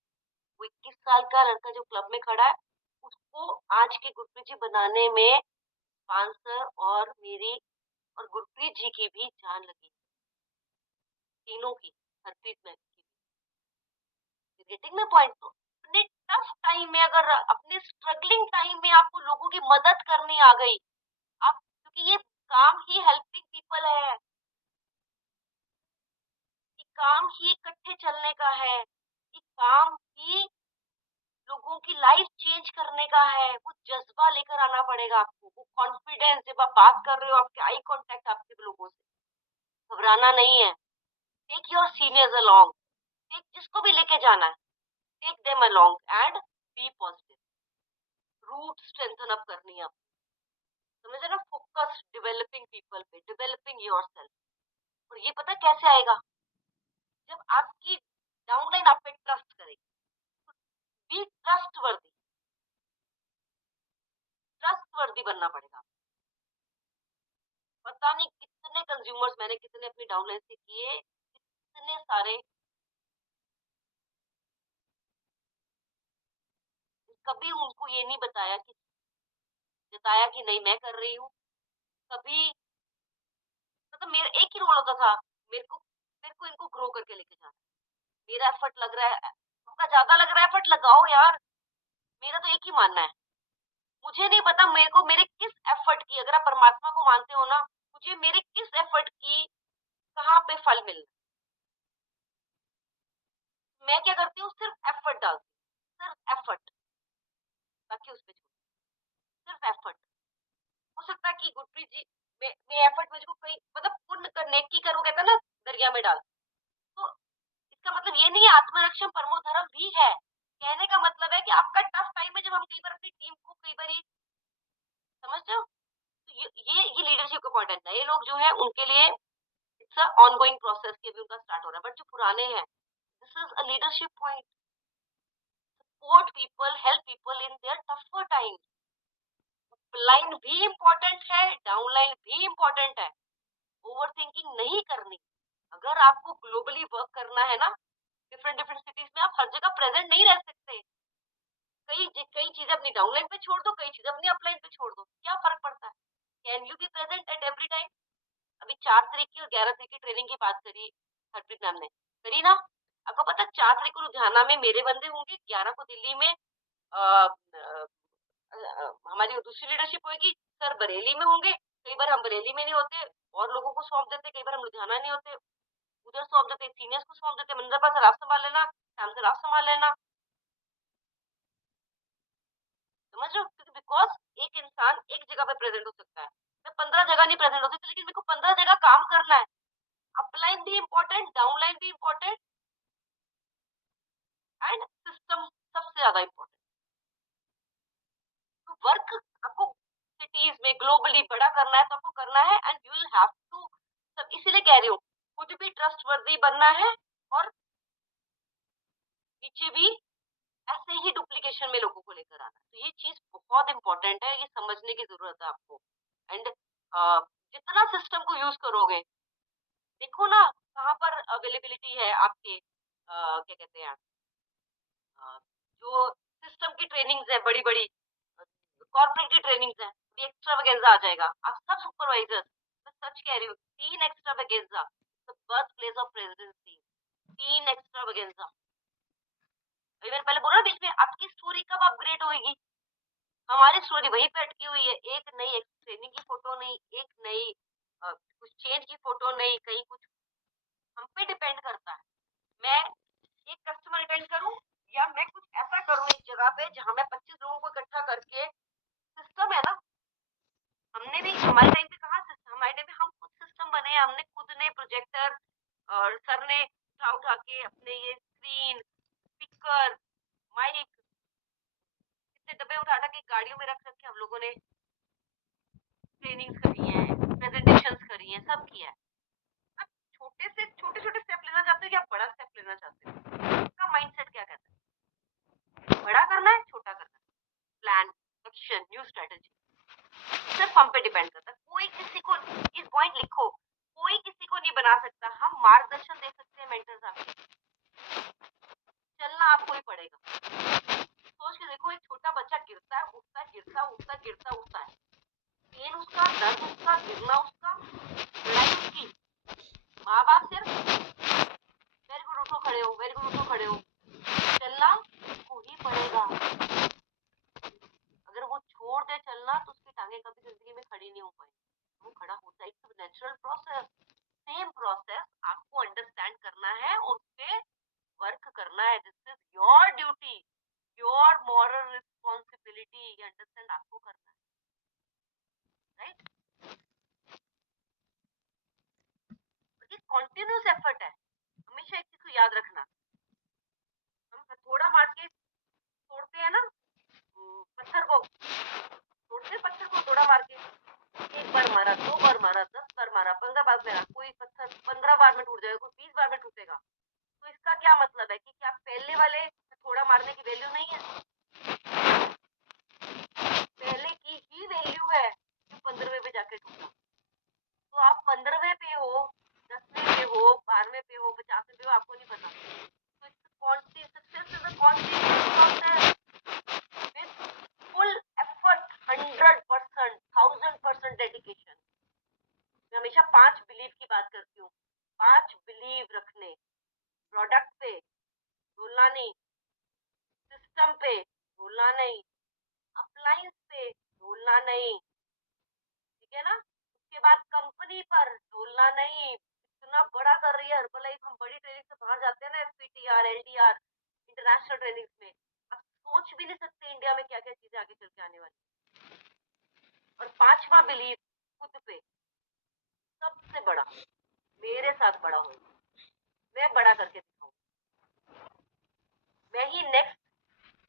वो 21 साल का लड़का जो क्लब में खड़ा है, उसको आज के गुरप्रीत जी बनाने में पांसर और मेरी और गुरप्रीत जी की भी जान लगी, तीनों की, हरप्रीत मैम की। गेटिंग में पॉइंट? तो अपने टफ टाइम में, अगर अपने स्ट्रगलिंग टाइम में आपको लोगों की मदद करनी आ गई, आप, क्योंकि ये काम ही हेल्पिंग पीपल है, ये काम ही इकट्ठे चलने का है, ये काम ही लोगों की लाइफ चेंज करने का है। वो जज्बा लेकर आना पड़ेगा आपको, वो कॉन्फिडेंस, जब आप बात कर रहे हो, आपके आई कांटेक्ट आपके लोगों से, घबराना नहीं है। Take your seniors along, take जिसको भी लेके जाना है, take them along and be positive. Root strengthen up करनी है आपको, समझे ना? फोकस डेवलपिंग पीपल पे, डेवलपिंग योरसेल्फ। और ये पता कैसे आएगा? जब आपकी डाउनलाइन आप पे ट्रस्ट करेगी। बी ट्रस्टवर्दी, ट्रस्टवर्दी बनना पड़ेगा। पता नहीं कितने कंज्यूमर्स मैंने, कितने अपनी डाउनलाइन से किए, कितने सारे, कभी उनको ये नहीं बताया कि, जताया कि नहीं मैं कर रही हूँ। कभी, मतलब मेरा एक ही रोल होता था, मेरे को इनको ग्रो करके लेके जाना। मेरा एफर्ट लग रहा है, आपका ज्यादा लग रहा है, एफर्ट लगाओ यार। मेरा तो एक ही मानना है, मुझे नहीं पता मेरे को मेरे किस एफर्ट की, अगर आप परमात्मा को मानते हो ना, मुझे मेरे किस एफर्ट की कहाँ पे फल मिल, मैं क्या करती हूँ, सिर्फ एफर्ट डालती हूँ, सिर्फ एफर्ट, बाकी उस पे छोड़, सिर्फ एफर्ट। हो सकता है कि गुरप्रीत जी मैं एफर्ट मुझको कहीं, मतलब पुण्य करने की करो, कहता ना, दरिया में डाल। तो इसका मतलब ये नहीं है, आत्मरक्षण परमो धर्म भी है। कहने का मतलब है कि आपका टफ टाइम है, जब हम कई बार अपनी टीम को कई बार, समझते हो? तो ये लीडरशिप का पॉइंट है। नए लोग जो है उनके लिए इट्स अ ऑनगोइंग प्रोसेस कि अभी उनका स्टार्ट हो रहा है, बट जो पुराने हैं, this is a leadership point. Support people, help people in their tougher time. Line भी इम्पोर्टेंट है, डाउन लाइन भी इम्पोर्टेंट है। ओवर थिंकिंग नहीं करनी। अगर आपको ग्लोबली वर्क करना है ना, डिफरेंट डिफरेंट सिटीज में, आप हर जगह प्रेजेंट नहीं रह सकते। कई चीजें अपनी डाउनलाइन पे छोड़ दो, कई चीजें अपनी अपलाइन पे छोड़ दो, क्या फर्क पड़ता है? Can you be present at every time? अभी 4 तारीख की और 11 तारीख की ट्रेनिंग की बात करी हरप्रीत मैम ने, करी ना? आपको पता है 4 तारीख को लुधियाना में मेरे बंदे होंगे, 11 को दिल्ली में हमारी दूसरी लीडरशिप होगी, सर बरेली में होंगे। कई बार हम बरेली में नहीं होते, और लोगों को सौंप देते, कई बार हम लुधियाना नहीं होते, उधर सौंप देते, सीनियर्स को सौंप देते, मनिंदर पास सर आप संभाल लेना, श्याम सर आप संभाल लेना। समझ रहे हो? क्योंकि बिकॉज एक इंसान एक जगह पे प्रेजेंट हो सकता है, मैं 15 जगह नहीं प्रेजेंट होती, लेकिन मेरे को 15 जगह काम करना है। अपलाइन भी इम्पोर्टेंट, डाउनलाइन भी इम्पोर्टेंट, एंड सिस्टम सबसे ज्यादा इम्पोर्टेंट। वर्क आपको सिटीज में ग्लोबली बड़ा करना है तो आपको करना है, and you will have to, सब इसीलिए कह रही हूँ, खुद भी ट्रस्टवर्दी बनना है और नीचे भी ऐसे ही डुप्लीकेशन में लोगों को लेकर आना है। तो ये चीज बहुत इंपॉर्टेंट है, ये समझने की जरूरत है आपको। एंड जितना सिस्टम को यूज करोगे, देखो ना कहाँ पर अवेलेबिलिटी है आपके, क्या कहते हैं, अ, जो सिस्टम की ट्रेनिंग्स है, बड़ी बड़ी कॉर्पोरेट की ट्रेनिंग्स है, अभी एक्स्ट्रा वगैरह आ जाएगा, आप सब सुपरवाइजर्स, मैं सच कह रही हूँ, 3 एक्स्ट्रा वगैरह, the birth place of presidency, 3 extra वगैरह। अभी मैंने पहले बोला ना बीच में, आपकी स्टोरी कब अपग्रेड होगी? हमारी स्टोरी वहीं पे अटकी हुई है, एक नई ट्रेनिंग की फोटो नहीं, एक नई कुछ चेंज की फोटो नहीं, कहीं कुछ, हम पे डिपेंड करता है। मैं एक कस्टमर अटेंड करूं या मैं कुछ ऐसा करूं एक जगह पे जहां मैं 25 लोगों को इकट्ठा करके, सिस्टम है ना, हमने भी हमारे टाइम पे कहा, हमारे टाइम पे हम खुद सिस्टम बने, हमने खुद ने प्रोजेक्टर और सर ने उठा उठा के अपने ये स्क्रीन, स्पीकर, माइक, कितने डब्बे उठा उठा के गाड़ियों में रख रखे हम लोगों ने ट्रेनिंग्स करी है, प्रेजेंटेशंस करी है, सब किया है। आप छोटे से छोटे छोटे स्टेप लेना चाहते हो या बड़ा स्टेप लेना चाहते हो? आपका माइंडसेट क्या कहता है? बड़ा करना है, छोटा करना है? प्लान, एक्शन, न्यू स्ट्रेटेजी, सिर्फ हम पे डिपेंड करता है। कोई किसी को, इस पॉइंट लिखो, कोई किसी को नहीं बना सकता। हम मार्गदर्शन दे सकते हैं, मेंटर्स आपके, चलना आपको ही पड़ेगा। सोच के देखो, एक छोटा बच्चा गिरता है, उठता है, गिरता उठता, गिरता उठता है, पेन उसका, दर्द उसका, गिरना उसका, लड़ाई उसकी, माँ बाप सिर्फ वेरी गुड उठो खड़े हो, वेरी गुड उठो खड़े हो, चलना उसको ही पड़ेगा। अगर वो छोड़ दे चलना तो उसकी टांगे कभी जिंदगी में खड़ी नहीं हो पाएगी, वो खड़ा होता है, it's natural process. Same process आपको अंडरस्टैंड करना है और उस पे वर्क करना है। This is your duty, your moral responsibility, ये अंडरस्टैंड आपको करना है, राइट? ये कॉन्टिन्यूस एफर्ट है। हमेशा एक चीज को याद रखना, हम थोड़ा मार के तोड़ते हैं ना, पत्थर को तोड़ते हैं, पत्थर को थोड़ा मार के, एक बार मारा, 2 बार मारा, 10 बार मारा, 15 बार मारा, कोई पत्थर 15 बार में टूट जाएगा, कोई 20 बार में टूटेगा। तो इसका क्या मतलब है कि क्या पहले वाले थोड़ा मारने की वैल्यू नहीं है? पहले की ही वैल्यू है जो 15वें पे जाके टूटा। तो आप 15वें पे हो, 10वें पे हो, 12वें पे हो, 50वें पे हो, आपको नहीं पता। तो success is a continuous process with full effort, 100%, 1000% dedication. मैं हमेशा 5 बिलीव की बात करती हूँ, 5 बिलीव रखने, प्रोडक्ट पे भूलना नहीं, सिस्टम पे भूलना नहीं, अप्लायंस पे भूलना नहीं, ठीक है ना? उसके बाद कंपनी पर भूलना नहीं। इतना बड़ा कर रही है हर्बलाइफ, हम बड़ी ट्रेनिंग से बाहर जाते हैं ना, एफपीटीआर, एलटीआर, इंटरनेशनल ट्रेनिंग्स में, आप सोच भी नहीं सकते इंडिया में क्या क्या चीजें आगे चल के आने वाली। और 5वां बिलीव, खुद पे, सबसे बड़ा, मेरे साथ बड़ा होगा, मैं बड़ा करके दिखाऊंगा, मैं ही नेक्स्ट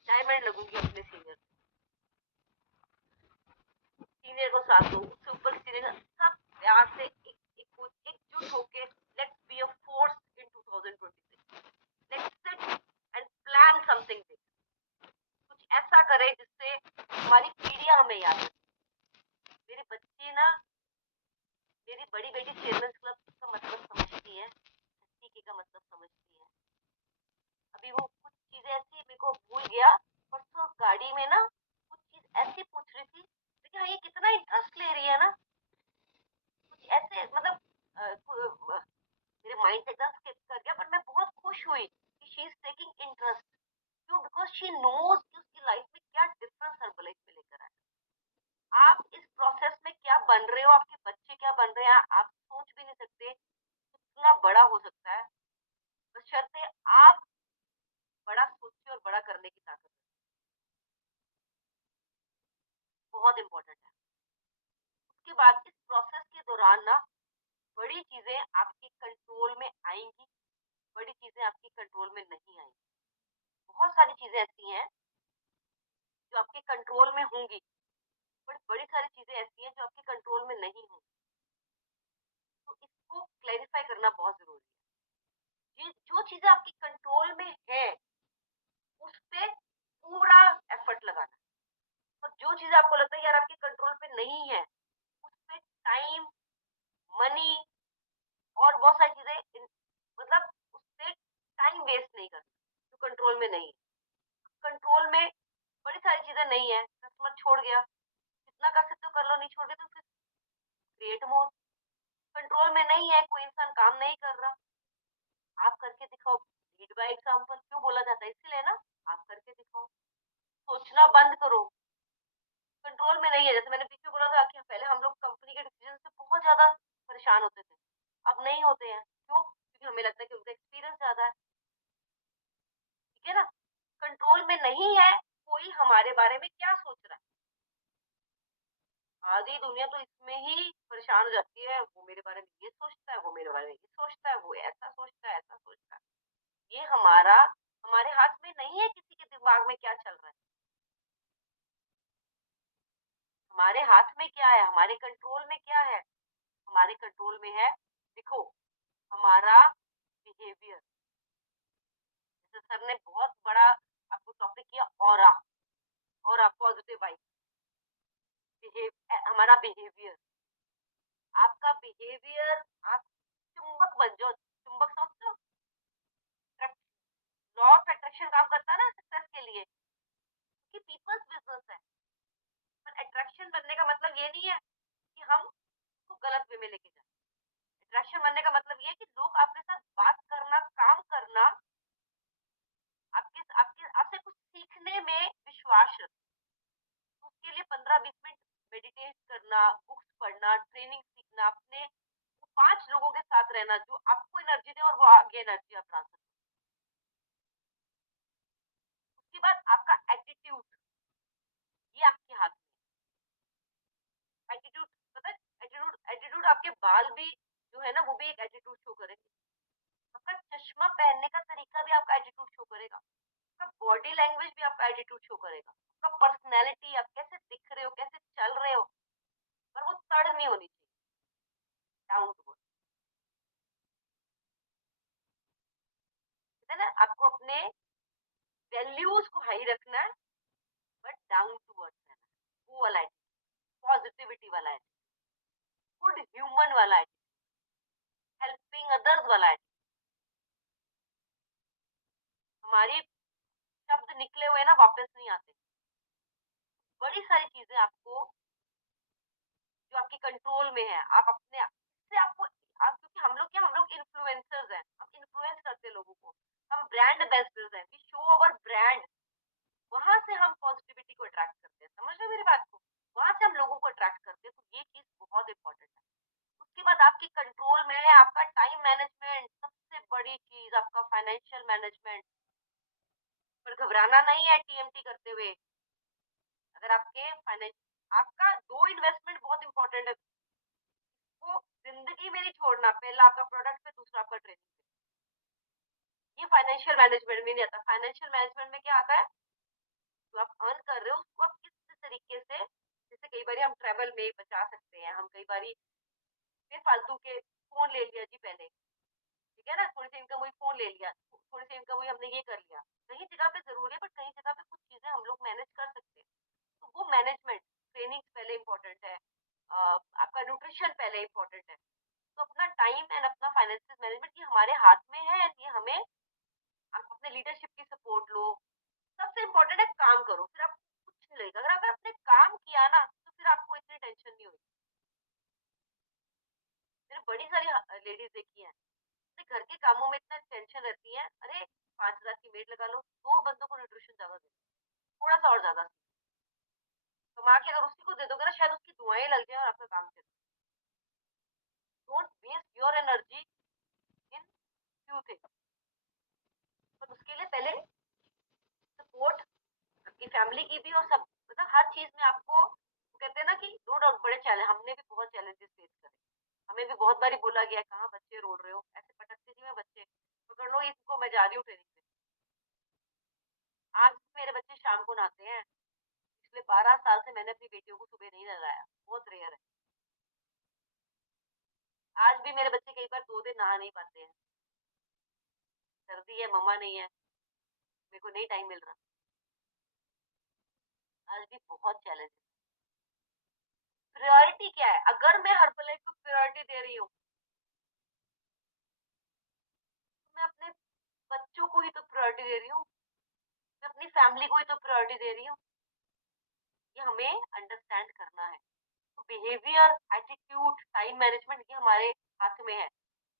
डायमंड लगूंगी अपने सीनियर, सीनियर को साथ दो, उससे ऊपर सीनियर, सब यहाँ से एकजुट होके, let's be a force in 2026, let's sit and plan something big, कुछ ऐसा करें जिससे हमारी पीढ़ियां हमें याद रखें। मेरी बच्ची ना, मेरी बड़ी बेटी चेयरमैन क्लब का मतलब समझती है, के का मतलब समझती है। अभी वो कुछ चीजें ऐसी मेरे को भूल गया, परसों गाड़ी में ना कुछ चीज ऐसी पूछ रही थी, लेकिन हाँ ये कितना इंटरेस्ट ले रही है ना, कुछ ऐसे मतलब मेरे माइंड से एकदम स्किप कर गया, बट मैं बहुत खुश हुई कि शी इज टेकिंग इंटरेस्ट। क्यों? बिकॉज शी नोज कि उसकी लाइफ में क्या डिफरेंस हर्बलाइफ में लेकर आए। आप इस प्रोसेस में क्या बन रहे हो, आपके बच्चे क्या बन रहे हैं, आप सोच भी नहीं सकते कितना बड़ा हो सकता है, बशर्ते आप बड़ा सोचिए और बड़ा करने की ताकत है। बहुत इंपॉर्टेंट है। उसके बाद इस प्रोसेस के दौरान ना बड़ी चीजें आपके कंट्रोल में आएंगी, बड़ी चीजें आपके कंट्रोल में नहीं आएंगी। बहुत सारी चीजें ऐसी हैं जो आपके कंट्रोल में होंगी, बट बड़ी सारी चीजें ऐसी हैं जो आपके कंट्रोल में नहीं हो, तो इसको क्लैरिफाई करना बहुत जरूरी है। ये जो चीजें आपके कंट्रोल में है उस पे पूरा एफर्ट लगाना, और जो चीजें आपको लगता है यार आपके कंट्रोल पे नहीं है उस पे टाइम, मनी और बहुत सारी चीजें मतलब उससे टाइम वेस्ट नहीं करना जो कंट्रोल में नहीं है। कंट्रोल में बड़ी सारी चीजें नहीं है, कस्टमर छोड़ गया, जितना कर सकते हो कर लो, नहीं छोड़ गया तो फिर क्रिएट मोर। कंट्रोल में नहीं है, कोई इंसान काम नहीं कर रहा, आप करके दिखाओ। लीड बाय एग्जांपल क्यों बोला जाता है, इसलिए ना, आप करके दिखाओ। सोचना बंद करो, कंट्रोल में नहीं है। जैसे मैंने पीछे बोला था कि पहले हम लोग कंपनी के डिसीजन से बहुत ज्यादा परेशान होते थे, अब नहीं होते हैं। क्यों? क्योंकि हमें लगता है कि उनका एक्सपीरियंस ज्यादा है। ठीक है ना? कंट्रोल में नहीं है कोई हमारे बारे में क्या सोच रहा है। आधी दुनिया तो इसमें ही परेशान हो जाती है, वो मेरे बारे में ये सोचता है, वो मेरे बारे में ये सोचता है, वो ऐसा सोचता है, ऐसा सोचता है। ये हमारे हाथ में नहीं है किसी के दिमाग में क्या चल रहा है। हमारे हाथ में क्या है, हमारे कंट्रोल में क्या है? हमारे कंट्रोल में है, देखो, हमारा बिहेवियर। जैसे सर ने बहुत बड़ा आपको टॉपिक किया, ऑरा पॉजिटिव वाइब, हमारा बिहेवियर, आपका बिहेवियर। आप चुंबक बन जाओ, चुंबक समझते हो? लॉ ऑफ अट्रैक्शन काम करता है ना सक्सेस के लिए, कि पीपल्स बिजनेस है। पर अट्रैक्शन बनने का मतलब ये नहीं है कि हम उसको गलत वे में लेके जाए। अट्रैक्शन बनने का मतलब ये है कि लोग आपके साथ बात करना, काम करना, आपके आपके आपसे कुछ सीखने में विश्वास रखें। तो उसके लिए 15-20 मिनट मेडिटेट करना, बुक्स पढ़ना, ट्रेनिंग सीखना, अपने 5 लोगों के साथ रहना जो आपको एनर्जी दे और वो आगे एनर्जी आप ट्रांसफर करें। उसके बाद आपका एटीट्यूड, ये आपके हाथ में। एटीट्यूड पता है, एटीट्यूड एटीट्यूड आपके बाल भी जो है ना वो भी एक एटीट्यूड शो करेंगे। आपका चश्मा पहनने का तरीका भी आपका एटीट्यूड शो करेगा। आपका बॉडी लैंग्वेज भी आपका एटीट्यूड शो करेगा। आपका पर्सनैलिटी, आप कैसे दिख रहे हो, कैसे चल रहे हो, पर वो तड़ नहीं होनी चाहिए, डाउन टू अर्थ। है ना, आपको अपने वैल्यूज को हाई रखना है, बट डाउन टू अर्थ रहना है। वो वाला एटीट्यूड, पॉजिटिविटी वाला एटीट्यूड, गुड ह्यूमन वाला एटीट्यूड, हेल्पिंग अदर्स वाला एटीट्यूड। हमारे शब्द निकले हुए ना वापस नहीं आते। बड़ी सारी चीजें आपको जो आपके कंट्रोल में है, आप अपने इससे आपको आप, क्योंकि हम लोग इन्फ्लुएंसर्स हैं, हम इन्फ्लुएंस करते हैं लोगों को, हम ब्रांड एम्बेसडर्स हैं, वी शो अवर ब्रांड। वहां से हम पॉजिटिविटी को अट्रैक्ट करते हैं, समझ रहे हो मेरी बात को? वहां से हम लोगों को अट्रैक्ट करते हैं, तो ये चीज बहुत इंपॉर्टेंट है। उसके बाद आपके कंट्रोल में है आपका टाइम मैनेजमेंट, सबसे बड़ी चीज आपका फाइनेंशियल मैनेजमेंट। पर घबराना नहीं है टीएमटी करते हुए। अगर आपके फाइनेंस, आपका दो इन्वेस्टमेंट बहुत इंपॉर्टेंट है, वो जिंदगी में नहीं छोड़ना। पहला आपका प्रोडक्ट पे, दूसरा आपका ट्रेनिंग पे। ये फाइनेंशियल मैनेजमेंट में नहीं आता। फाइनेंशियल मैनेजमेंट में क्या आता है, जो आप अर्न कर रहे हो उसको आप किस तरीके से, जैसे कई बार हम ट्रेवल में बचा सकते हैं, हम कई बार फालतू के फोन ले लिया जी पहले, ठीक है ना, थोड़ी सी इनकम हुई फोन ले लिया, थोड़ी सी इनकम हुई हमने ये कर लिया। कहीं जगह पे जरूरी है, पर कहीं जगह पे कुछ चीजें हम लोग मैनेज कर सकते हैं। तो वो मैनेजमेंट, ट्रेनिंग पहले इंपॉर्टेंट है, आपका न्यूट्रिशन पहले इंपॉर्टेंट है। तो अपना टाइम एंड अपना फाइनेंशियल मैनेजमेंट ये हमारे हाथ में है, ये हमें, आप अपने लीडरशिप की सपोर्ट लो। सबसे इम्पोर्टेंट है काम करो, फिर आप कुछ नहीं लगेगा। अगर आपने काम किया ना तो फिर आपको इतनी टेंशन नहीं होगी। मैंने बड़ी सारी लेडीज देखी हैं, अपने घर के कामों में इतना टेंशन रहती है, अरे 5,000 की मेड लगा लो, 2 बंदों को न्यूट्रिशन ज्यादा दे, थोड़ा सा और ज्यादा कमा के अगर उसी को दे दोगे ना, शायद उसकी दुआएं लग जाए और आपका काम चले। Don't waste your energy in few things. पर उसके लिए पहले सपोर्ट आपकी फैमिली की भी, और सब, मतलब हर चीज में आपको, कहते हैं ना कि नो डाउट बड़े चैलेंज, हमने भी बहुत चैलेंजेस फेस करे। हमें भी बहुत बारी बोला गया कहाँ बच्चे रोल रहे हो, ऐसे पटकती थी मैं बच्चे, पकड़ लो इसको, मैं जा रही हूँ ट्रेनिंग पे। आज भी मेरे बच्चे शाम को नहाते हैं, पिछले 12 साल से मैंने अपनी बेटियों को सुबह नहीं नहलाया, बहुत रेयर है। आज भी मेरे बच्चे कई बार 2 दिन नहा नहीं पाते हैं। सर्दी है, मम्मा नहीं है, मेरे को नहीं टाइम मिल रहा। आज भी बहुत चैलेंज है। प्रायोरिटी क्या है? अगर मैं हर्बलाइफ को प्रायोरिटी दे रही हूँ, तो मैं अपने बच्चों को ही तो प्रायोरिटी दे रही हूँ, मैं अपनी फैमिली को ही तो प्रायोरिटी दे रही हूँ। ये हमें अंडरस्टैंड करना है। तो बिहेवियर, एटीट्यूड, टाइम मैनेजमेंट ये हमारे हाथ में है।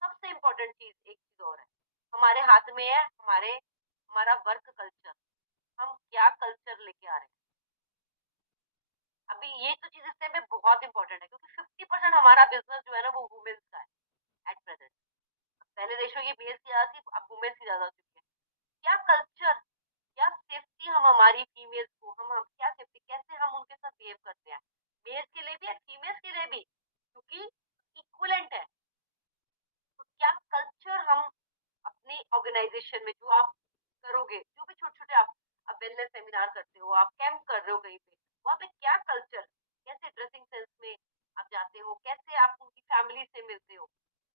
सबसे इम्पोर्टेंट चीज एक चीज और है, हमारे हाथ में है हमारा वर्क कल्चर। हम क्या कल्चर लेके आ रहे हैं। अभी ये तो चीज इस टाइम पे बहुत इंपॉर्टेंट है, क्योंकि 50% हमारा बिजनेस जो है ना वो वुमेन्स का है एट प्रेजेंट। पहले रेशो ये मेल्स की ज्यादा थी, अब वुमेन्स की ज्यादा हो चुकी है। क्या कल्चर, क्या सेफ्टी हम हमारी फीमेल्स को, हम क्या सेफ्टी, कैसे हम उनके साथ बिहेव करते हैं, मेल्स के लिए भी और फीमेल्स के लिए भी, क्योंकि इक्वलेंट है। तो क्या कल्चर हम अपनी ऑर्गेनाइजेशन में, जो आप करोगे, जो भी छोटे छोटे आप वेलनेस सेमिनार करते हो, आप कैंप कर रहे हो कहीं पे, वहाँ पे क्या कल्चर, कैसे ड्रेसिंग सेंस में आप जाते हो, कैसे आप उनकी फैमिली से मिलते हो,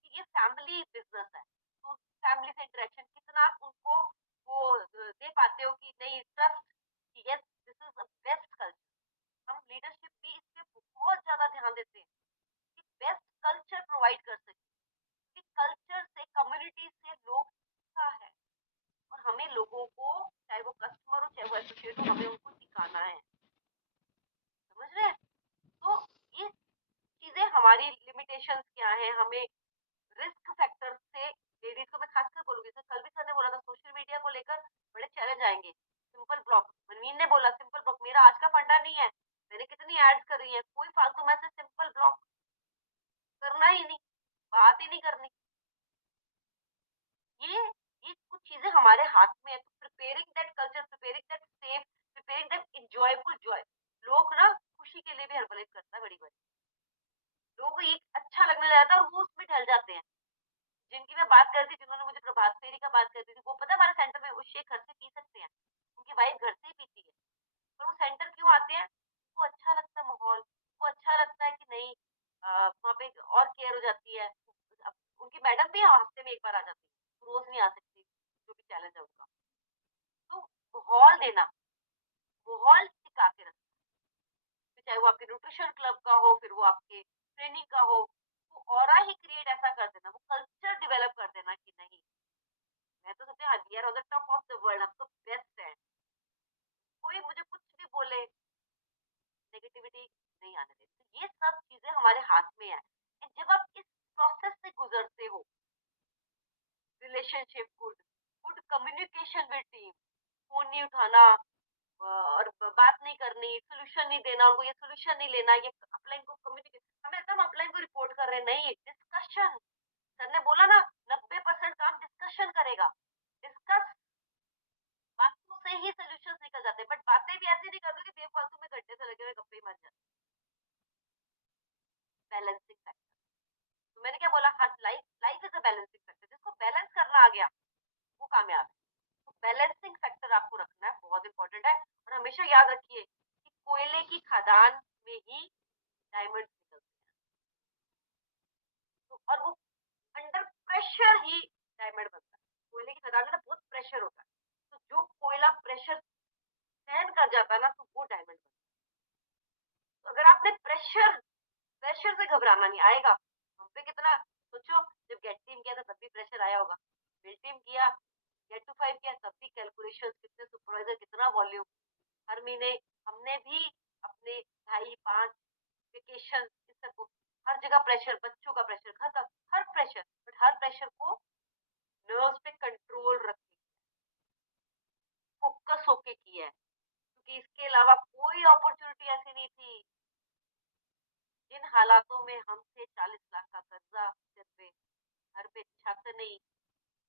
कि ये फैमिली बिजनेस है। तो फैमिली से इंटरेक्शन कितना आप उनको वो दे पाते हो कि नहीं, trust, yes this is the best culture. हम लीडरशिप भी इस पे बहुत ज्यादा ध्यान देते हैं कि बेस्ट कल्चर प्रोवाइड कर सके, कि कल्चर से, कम्युनिटी से लोग सीखता है, और हमें लोगों को, चाहे वो कस्टमर हो चाहे वो एसोसिएट हो, हमें उनको सिखाना है। समझ रहे हैं? तो ये चीजें, हमारी लिमिटेशंस क्या है, हमें रिस्क फैक्टर से, लेडीज को मैं खासकर बोलूंगी, जैसे कल भी सर ने बोला था सोशल मीडिया को लेकर बड़े चैलेंज आएंगे। सिंपल ब्लॉक, मनवीन ने बोला सिंपल ब्लॉक, मेरा आज का फंडा नहीं है, मैंने कितनी एड्स कर रही है, कोई फालतू मैसेज, सिंपल ब्लॉक, करना ही नहीं, बात ही नहीं करनी। ये ये कुछ चीजें हमारे हाथ में है। तो preparing that culture, preparing that safe, preparing that enjoyful Joy. लोग ना खुशी के लिए भी हर्बलाइज करता है बड़ी बड़ी, लोगों को ये अच्छा लगने लगा था और वो उसमें ढल जाते हैं। जिनकी मैं बात कर रही थी, जिन्होंने मुझे प्रभात फेरी का बात करती थी, वो पता है हमारे सेंटर में वो शेख घर से पी सकते हैं, उनकी वाइफ घर से ही पीती है, पर वो सेंटर क्यों आते हैं? वो अच्छा लगता है माहौल, वो अच्छा लगता है कि नहीं, वहाँ पे और केयर हो जाती है। अब उनकी मैडम भी हफ्ते में एक बार आ जाती है, रोज नहीं आ सकती, जो भी चैलेंज है उनका। तो माहौल देना, माहौल टिका के रखना, फिर चाहे वो आपके न्यूट्रिशन क्लब का हो, फिर वो आपके ट्रेनिंग का हो, वो ऑरा ही क्रिएट ऐसा कर देना, वो कल्चर डेवलप कर देना कि नहीं, मैं तो सोचती हूँ we are on the top of the world, हम तो बेस्ट है, कोई मुझे कुछ भी बोले, नेगेटिविटी नहीं आने देते। तो ये सब चीजें हमारे हाथ में है। And जब आप इस प्रोसेस से गुजरते हो, relationship good, good communication with team, phone नहीं उठाना, और बात नहीं करनी, सोल्यूशन नहीं देना उनको, ये सोल्यूशन नहीं लेना, ये अपलाइन को कम्युनिकेट, हमें लगता है हम अपलाइन को रिपोर्ट कर रहे हैं, नहीं, डिस्कशन। सर ने बोला ना, 90% काम डिस्कशन करेगा, डिस्कस, बातों से ही सोल्यूशन निकल जाते हैं, बट बातें भी ऐसी नहीं करते कि बेफालतू में घंटे से लगे हुए गप्पे ही मर जाते। बैलेंसिंग फैक्टर, तो मैंने क्या बोला, हर life life is a balancing factor, जिसको बैलेंस करना आ गया वो कामयाब है। तो बैलेंसिंग फैक्टर आपको रखना है, बहुत इंपॉर्टेंट है। और हमेशा याद रखिए कि कोयले की खदान में ही डायमंड निकलते हैं, तो और वो अंडर प्रेशर ही डायमंड बनता है। कोयले की खदान में ना बहुत प्रेशर होता है, तो जो कोयला प्रेशर सहन कर जाता है ना, तो वो डायमंड बनता है। तो अगर आपने प्रेशर, प्रेशर से घबराना नहीं, आएगा हम पे कितना, सोचो जब गेट टीम किया था तब भी प्रेशर आया होगा, बिल्ड टीम किया, गेट टू 5 किया तब भी कैलकुलेशन, कितने सुपरवाइजर, कितना वॉल्यूम, हर महीने हमने भी अपने 2.5-5 वेकेशन, इस सबको, हर जगह प्रेशर, बच्चों का प्रेशर, घर का, हर प्रेशर, बट हर प्रेशर को नर्व्स पे कंट्रोल रख के, फोकस होके किया है, क्योंकि इसके अलावा कोई अपॉर्चुनिटी ऐसी नहीं थी। जिन हालातों में हम थे, 40 लाख का कर्जा सिर पे, घर पे छत नहीं,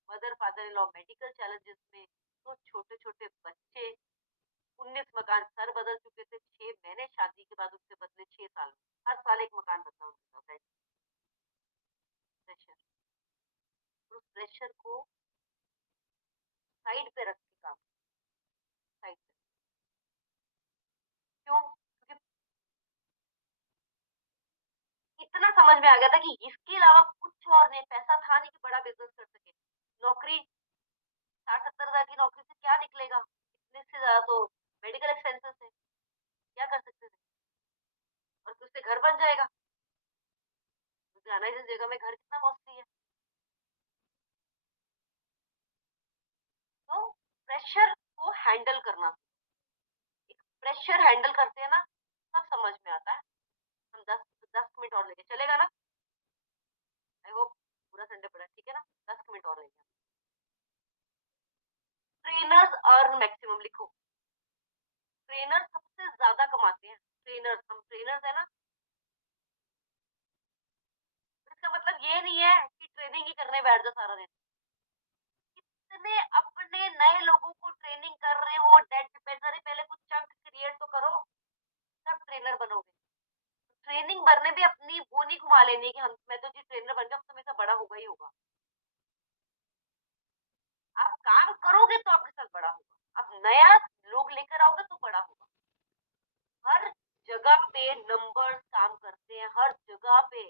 mother father in law medical challenges में, तो छोटे छोटे बच्चे, 19 मकान सर बदल चुके थे, 6 मैंने शादी के बाद उससे बदले 6 साल में, हर साल एक मकान बदला उनका, प्रेशर, उस प्रेशर को साइड पे रख के काम, साइड पे, क्यों? समझ में आ गया था कि इसके अलावा कुछ और नहीं, पैसा था नहीं कि बड़ा बिज़नेस कर सके। नौकरी 60-70 हज़ार की नौकरी से क्या निकलेगा? इतने से ज़्यादा तो मेडिकल एक्सपेंसेस है, क्या कर सकते थे? और फिर उससे घर बन जाएगा। जाना जिस जगह में घर कितना कॉस्टली है। तो प्रेशर को हैंडल करना, एक प्रेशर हैंडल करते हैं ना, सब समझ में आता है। हम 10 मिनट और लेंगे, चलेगा ना? आई होप पूरा संडे पड़ा है, ठीक है ना? 10 मिनट और लेंगे। ट्रेनर्स अर्न मैक्सिमम लिखो। ट्रेनर सबसे ज़्यादा कमाते हैं। ट्रेनर्स, हम ट्रेनर्स है ना, तो इसका मतलब ये नहीं है कि ट्रेनिंग ही करने बैठ जाओ सारा दिन। कितने अपने नए लोगों को ट्रेनिंग कर रहे हो, दैट डिपेंड्स। अरे पहले कुछ चंक क्रिएट तो करो, तब ट्रेनर बनोगे। ट्रेनिंग भरने भी अपनी वो नहीं घुमा लेनी कि हम मैं तो जी ट्रेनर बन गया, अब तो मेरे से बड़ा होगा ही होगा। आप काम करोगे तो आपके साथ बड़ा होगा। आप नया लोग लेकर आओगे तो बड़ा होगा। हर जगह पे नंबर्स काम करते हैं, हर जगह पे।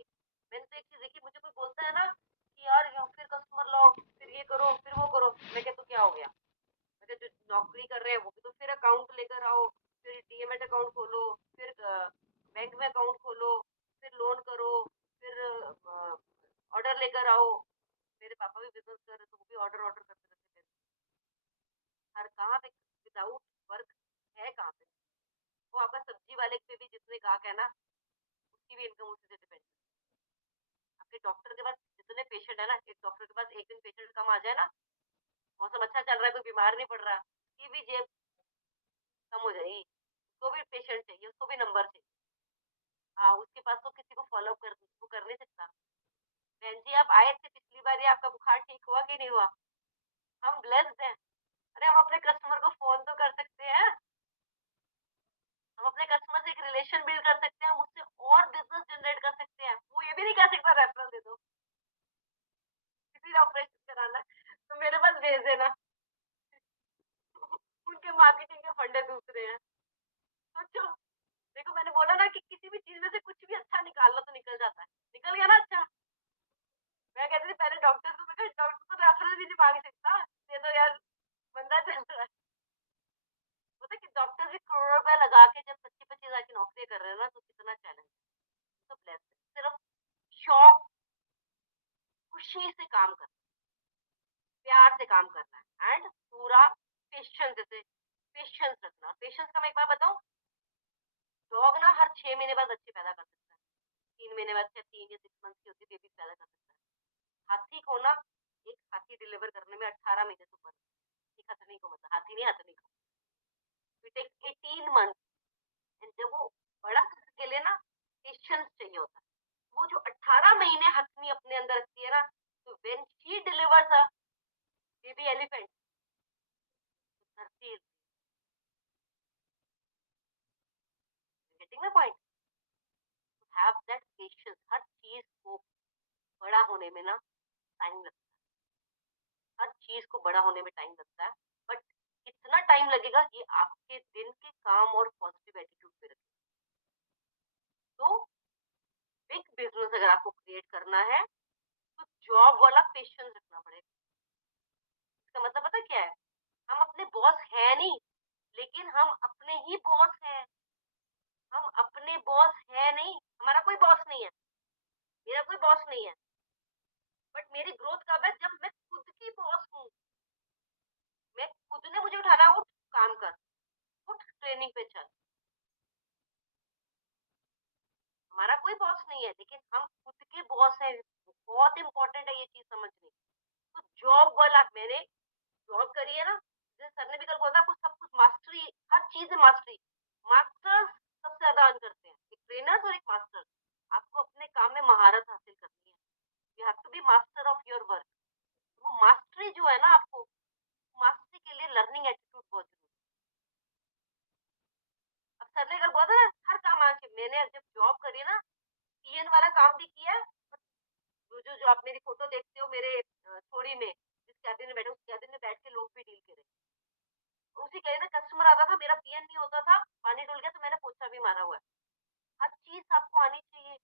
मैंने तो एक चीज देखी, मुझे कोई बोलता है ना कि यार यहाँ फिर कस्टमर लाओ, फिर ये करो, फिर वो करो, मैं कहता तो क्या हो गया? मैं कहती जो नौकरी कर रहे हैं वो भी तो फिर अकाउंट लेकर आओ, फिर डीएमएट अकाउंट खोलो, फिर बैंक में अकाउंट खोलो, फिर लोन करो, फिर ऑर्डर लेकर आओ। मेरे पापा भी बिजनेस कर रहे थे, वो भी ऑर्डर ऑर्डर करते रहते थे। हर कहाँ पे विदाउट वर्क है कहाँ पे? वो आपका सब्जी वाले पे भी जितने गाहक है ना, उसकी भी इनकम उसी से डिपेंड है। आपके डॉक्टर के पास जितने पेशेंट है ना, एक डॉक्टर के पास एक दिन पेशेंट कम आ जाए ना, मौसम अच्छा चल रहा है, कोई बीमार नहीं पड़ रहा, उसकी भी जेब कम हो जाएगी। उसको भी पेशेंट चाहिए, उसको भी नंबर चाहिए। हाँ, उसके पास तो किसी को फॉलो कर वो कर नहीं सकता। बहन जी आप आए थे पिछली बार, ये आपका बुखार ठीक हुआ कि नहीं हुआ? हम ब्लेस्ड हैं। अरे हम अपने कस्टमर को फोन तो कर सकते हैं, हम अपने कस्टमर से एक रिलेशन बिल्ड कर सकते हैं, हम उससे और बिजनेस जनरेट कर सकते हैं। वो ये भी नहीं कह सकता रेफरल दे दो, किसी ने ऑपरेशन कराना है तो मेरे पास भेज देना। उनके मार्केटिंग के फंडे दूसरे हैं। सोचो, देखो मैंने बोला ना कि किसी भी चीज में से कुछ भी अच्छा निकालना तो निकल जाता है। निकल गया ना अच्छा। मैं कहती थी पहले डॉक्टर से, मैं डॉक्टर तो रेफरल भी नहीं मांग सकता, दे दो यार, बंदा चल रहा है। पता है कि डॉक्टर भी करोड़ रुपए लगा के जब 25-25 हज़ार की नौकरी कर रहे हैं ना, तो कितना चैलेंज। तो ब्लेस है, सिर्फ शौक, खुशी से काम करना, प्यार से काम करना है, एंड पूरा पेशेंस, जैसे पेशेंस रखना। पेशेंस का मैं एक बार बताऊं, डॉग ना हर 6 महीने बाद बच्चे पैदा कर सकता है। 3 महीने बाद, या 3 या 6 मंथ की होती है, बेबी पैदा कर सकता है। हाथी को ना, एक हाथी डिलीवर करने में 18 महीने से ऊपर, एक हथनी को, मतलब हाथी नहीं, हथनी को इट टेक्स 18 मंथ। एंड जब वो बड़ा करने के लिए ना पेशेंस चाहिए होता है। वो जो 18 महीने हथनी अपने अंदर रखती है ना, तो when she delivers a baby elephant, धरती, getting my point? Have that patience. हर चीज को बड़ा होने में ना टाइम लगता है, हर चीज को बड़ा होने में टाइम लगता है, बट कितना टाइम लगेगा ये आपके दिन के काम और पॉजिटिव एटीट्यूड पे रखेगा। तो बिग बिजनेस अगर आपको क्रिएट करना है, तो जॉब वाला पेशेंस रखना पड़ेगा। इसका मतलब पता क्या है? हम अपने बॉस है नहीं, लेकिन हम अपने ही बॉस हैं। हम अपने बॉस है नहीं, हमारा कोई बॉस नहीं है, मेरा कोई बॉस नहीं है, बट मेरी ग्रोथ कब है? जब मैं खुद की बॉस हूँ। मैं खुद ने मुझे उठाना, उठ काम कर, उठ ट्रेनिंग पे चल। हमारा कोई बॉस नहीं है, लेकिन हम खुद के बॉस हैं। बहुत इंपॉर्टेंट है ये चीज समझनी। तो जॉब वाला, मैंने जॉब करी है ना, जैसे सर ने भी कल बोला था, आपको सब कुछ मास्टरी, हर चीज में मास्टरी। मास्टर्स सबसे ज्यादा अर्न करते हैं, एक ट्रेनर्स और एक मास्टर। आपको अपने काम में महारत हासिल करनी है, you have to be master of your work. वो मास्टरी जो है ना, आपको मास्टरी के लिए लर्निंग एटीट्यूड बहुत जरूरी है। अब सर ने कल बोला था ना, हर काम आके मैंने जब जॉब करी ना, पीएन वाला काम भी किया है। जो जो जो आप मेरी फोटो देखते हो मेरे स्टोरी में, जिस कैबिन में बैठे, उस कैबिन में बैठ के लोग भी डील करे। उसी कैबिन में कस्टमर आता था, मेरा पीएन नहीं होता था, पानी डुल गया तो मैंने पोछा भी मारा हुआ है। हर चीज आपको आनी चाहिए।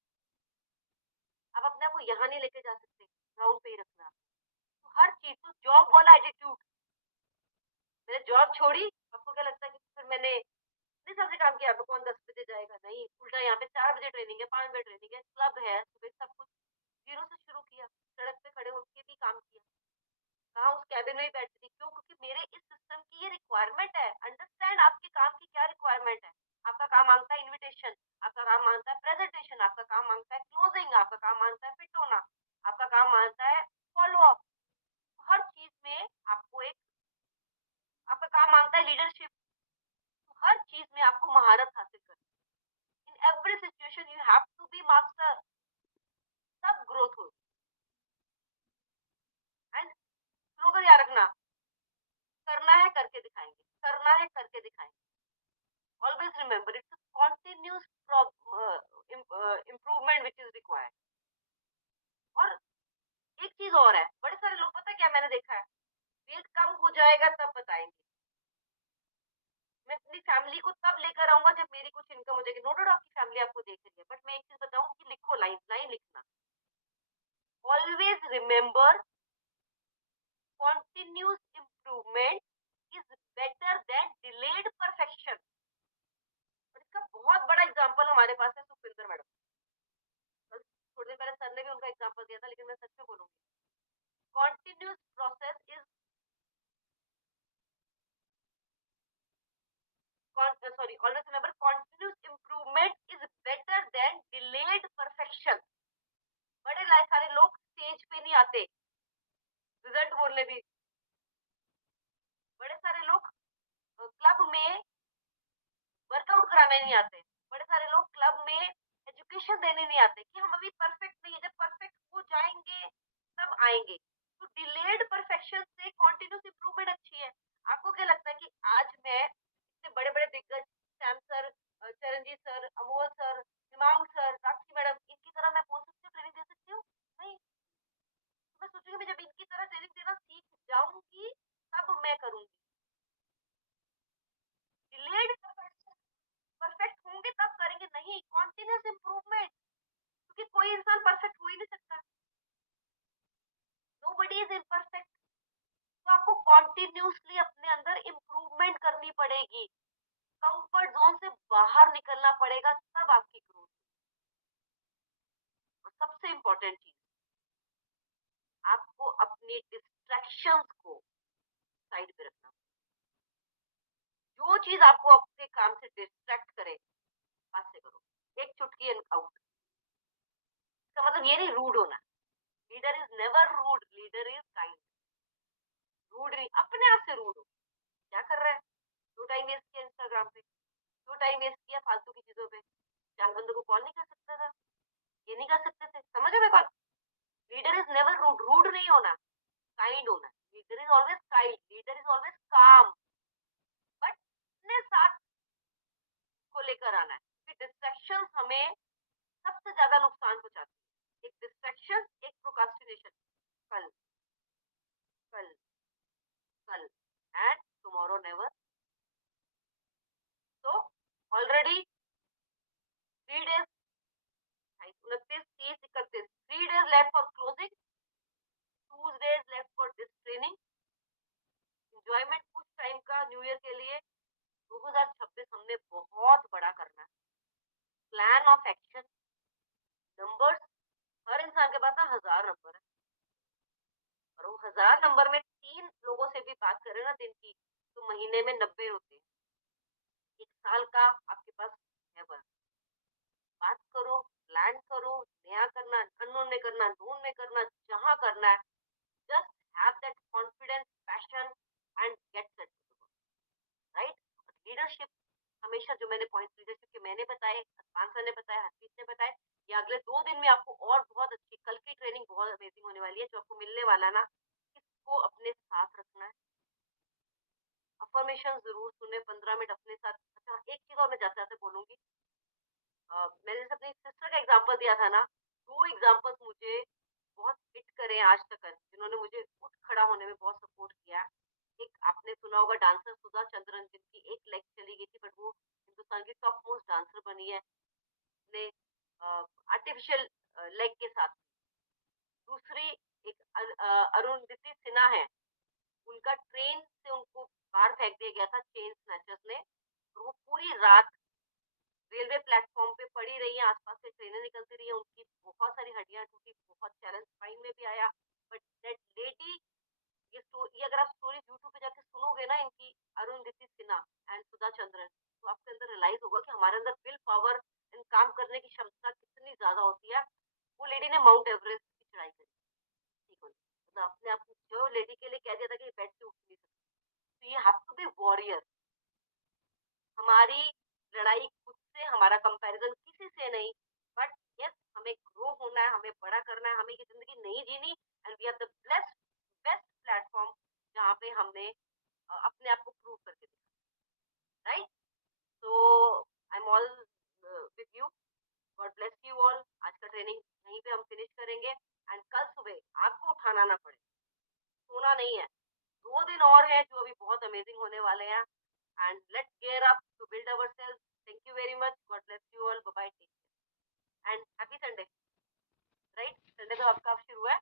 आपको यहाँ नहीं लेके जा सकते, ग्राउंड पे ही रखना है। तो हर चीज़ तो जॉब वाला एटीट्यूड, मैंने जॉब छोड़ी, आपको क्या लगता है कि फिर मैंने अपने हिसाब से काम किया, तो कौन 10 बजे जाएगा? नहीं, उल्टा यहाँ पे 4 बजे ट्रेनिंग है, 5 बजे ट्रेनिंग है, क्लब है, सुबह सब कुछ ज़ीरो से शुरू किया, सड़क पे खड़े होके भी काम किया। कहाँ उस कैबिन में ही बैठी थी, क्यों? क्योंकि मेरे इस सिस्टम की ये रिक्वायरमेंट है। अंडरस्टैंड आपके काम की क्या रिक्वायरमेंट है। आपका काम मांगता है इन्विटेशन, आपका काम मांगता है प्रेजेंटेशन, आपका काम मांगता है क्लोजिंग, आपका काम मांगता है फिट होना, आपका काम मांगता है फॉलो अप। हर चीज में आपको एक, आपका काम मांगता है लीडरशिप। तो हर चीज में आपको महारत हासिल करनी, in every situation you have to be master, तब ग्रोथ हो। एंड स्लोगन याद रखना, करना है करके दिखाएंगे, करना है करके दिखाएंगे। Always remember, it's a continuous improvement which is required. और एक चीज और है, बड़े सारे लोग, पता है क्या मैंने देखा है, वेट कम हो जाएगा तब बताएंगे, मैं अपनी फैमिली को तब लेकर आऊंगा जब मेरी कुछ इनकम हो जाएगी। नो डाउट आपकी फैमिली आपको देख रही है, बट मैं एक चीज बताऊं कि लिखो, लाइन लाइन लिखना, always remember, continuous improvement is better than delayed perfection. और इसका बहुत बड़ा एग्जाम्पल हमारे पास है सुखविंदर मैडम। थोड़ी देर पहले सर ने भी उनका एग्जाम्पल दिया था, लेकिन मैं सच में बोलूंगी, continuous process is sorry, always remember, continuous improvement is better than delayed perfection. बड़े लाए सारे लोग स्टेज पे नहीं आते रिजल्ट बोलने भी, बड़े सारे लोग क्लब में वर्कआउट कराने नहीं आते, बड़े सारे लोग क्लब में एजुकेशन देने नहीं आते कि हम अभी परफेक्ट नहीं है, जब परफेक्ट हो जाएंगे तब आएंगे। तो डिलेड परफेक्शन से कॉन्टिन्यूस इंप्रूवमेंट अच्छी है। आपको क्या लगता है कि आज मैं इतने बड़े बड़े दिग्गज, Sam sir, Charanjeet sir, Amol sir, Himang sir, Sakshi madam, इनकी तरह मैं बोल सकती हूँ, ट्रेनिंग दे सकती हूँ? नहीं। तो मैं सोचूंगी मैं जब इनकी तरह ट्रेनिंग देना सीख जाऊंगी तब मैं करूंगी। डिलेड परफेक्ट होंगे तब करेंगे, नहीं, कॉन्टिन्यूस इंप्रूवमेंट, क्योंकि कोई इंसान परफेक्ट हो ही नहीं सकता, नोबडी इज इम्परफेक्ट। तो आपको कॉन्टिन्यूसली अपने अंदर इंप्रूवमेंट करनी पड़ेगी, कंफर्ट जोन से बाहर निकलना पड़ेगा, तब आपकी ग्रोथ। और सबसे इंपॉर्टेंट चीज, आपको अपनी डिस्ट्रैक्शंस को साइड पे रखना। जो चीज आपको अपने काम से डिस्ट्रैक्ट करे, हाथ से करो, एक चुटकी आउट। इसका मतलब ये नहीं रूड होना, leader is never rude, leader is kind. Rude नहीं, अपने आप से रूड हो, क्या कर रहा है, दो टाइम वेस्ट किया इंस्टाग्राम पे, दो टाइम वेस्ट किया फालतू की चीजों पे, चार बंदों को कॉल नहीं कर सकता था, ये नहीं कर सकते थे, समझ में बात। Leader is never rude, rude नहीं होना, काइंड होना। Leader is always kind, leader is always calm, but अपने साथ को लेकर आना है, क्योंकि डिस्ट्रैक्शन हमें सबसे ज्यादा नुकसान पहुंचाती है। एक डिस्ट्रैक्शन, एक प्रोकास्टिनेशन, कल कल कल, एंड टुमारो नेवर। तो already 3 days, 29, 30, 31, 3 days left for closing, 2 days left for this training. Enjoyment कुछ टाइम का न्यू ईयर के लिए। 2026 हमने बहुत बड़ा करना है, प्लान ऑफ एक्शन, नंबर्स। हर इंसान के पास ना 1000 नंबर है, और वो 1000 नंबर में 3 लोगों से भी बात करें ना दिन की, तो महीने में 90 होते हैं, 1 साल का आपके पास है बस। बात करो, प्लान करो, नया करना, अननोन में करना, नोन में करना, जहाँ करना है, just have that confidence, passion and get set to the work, right? Leadership, हमेशा जो मैंने पॉइंट लीडरशिप के मैंने बताए, पांसा ने बताया, हरजीत ने बताया, ये अगले 2 दिन में आपको और बहुत अच्छी, कल की ट्रेनिंग बहुत अमेजिंग होने वाली है, जो आपको मिलने वाला ना, इसको अपने साथ रखना है। अफर्मेशन जरूर सुने 15 मिनट अपने साथ। अच्छा, एक चीज और मैं जाते जाते बोलूंगी, मैंने जैसे अपनी सिस्टर का एग्जाम्पल दिया था ना, 2 एग्जाम्पल्स मुझे बहुत हिट करे आज तक, जिन्होंने मुझे उठ खड़ा होने में बहुत सपोर्ट किया। एक आपने सुना होगा डांसर सुधा चंद्रन, जिनकी एक लेग चली गई थी, बट वो हिंदुस्तान की टॉप मोस्ट डांसर बनी है, अपने आर्टिफिशियल लेग के साथ। अरुंधति सिन्हा है, उनका ट्रेन से उनको बाहर फेंक दिया गया था चेन स्नैचर्स ने। और वो पूरी रात रेलवे प्लेटफॉर्म पे पड़ी रही हैं, आसपास से ट्रेनें निकलती रही हैं, उनकी बहुत सारी हड्डियां टूटी, बहुत चैलेंज टाइम में भी आया। बट दैट लेडी, ये अगर आप स्टोरी यूट्यूब पे जाके सुनोगे ना इनकी, अरुंधति सिन्हा एंड सुधा चंद्रन, तो आपके अंदर रियलाइज होगा कि हमारे अंदर विल पावर एंड काम करने की क्षमता कितनी ज्यादा होती है। वो लेडी ने माउंट एवरेस्ट की चढ़ाई करी, ठीक है, मतलब अपने आप को जो लेडी के लिए कह दिया था कि बेड से उठ नहीं सकती, तो ये हैव टू बी वॉरियर। हमारी लड़ाई खुद से, हमारा कंपैरिजन किसी से नहीं, बट यस हमें ग्रो होना है, हमें बड़ा करना है, हमें ये जिंदगी नहीं जीनी। And we have the best best platform जहाँ पे हमने अपने आप को प्रूव करके दिखा, right. So I am all with you, God bless you all. आज का ट्रेनिंग यहीं पे हम फिनिश करेंगे, एंड कल सुबह आपको उठाना ना पड़े, सोना नहीं है। 2 दिन और है जो अभी बहुत अमेजिंग होने वाले हैं, and let's gear up to build ourselves. Thank you very much. God bless you all. Bye bye. Take care. And happy Sunday. Right, Sunday तो आपका अब शुरू है।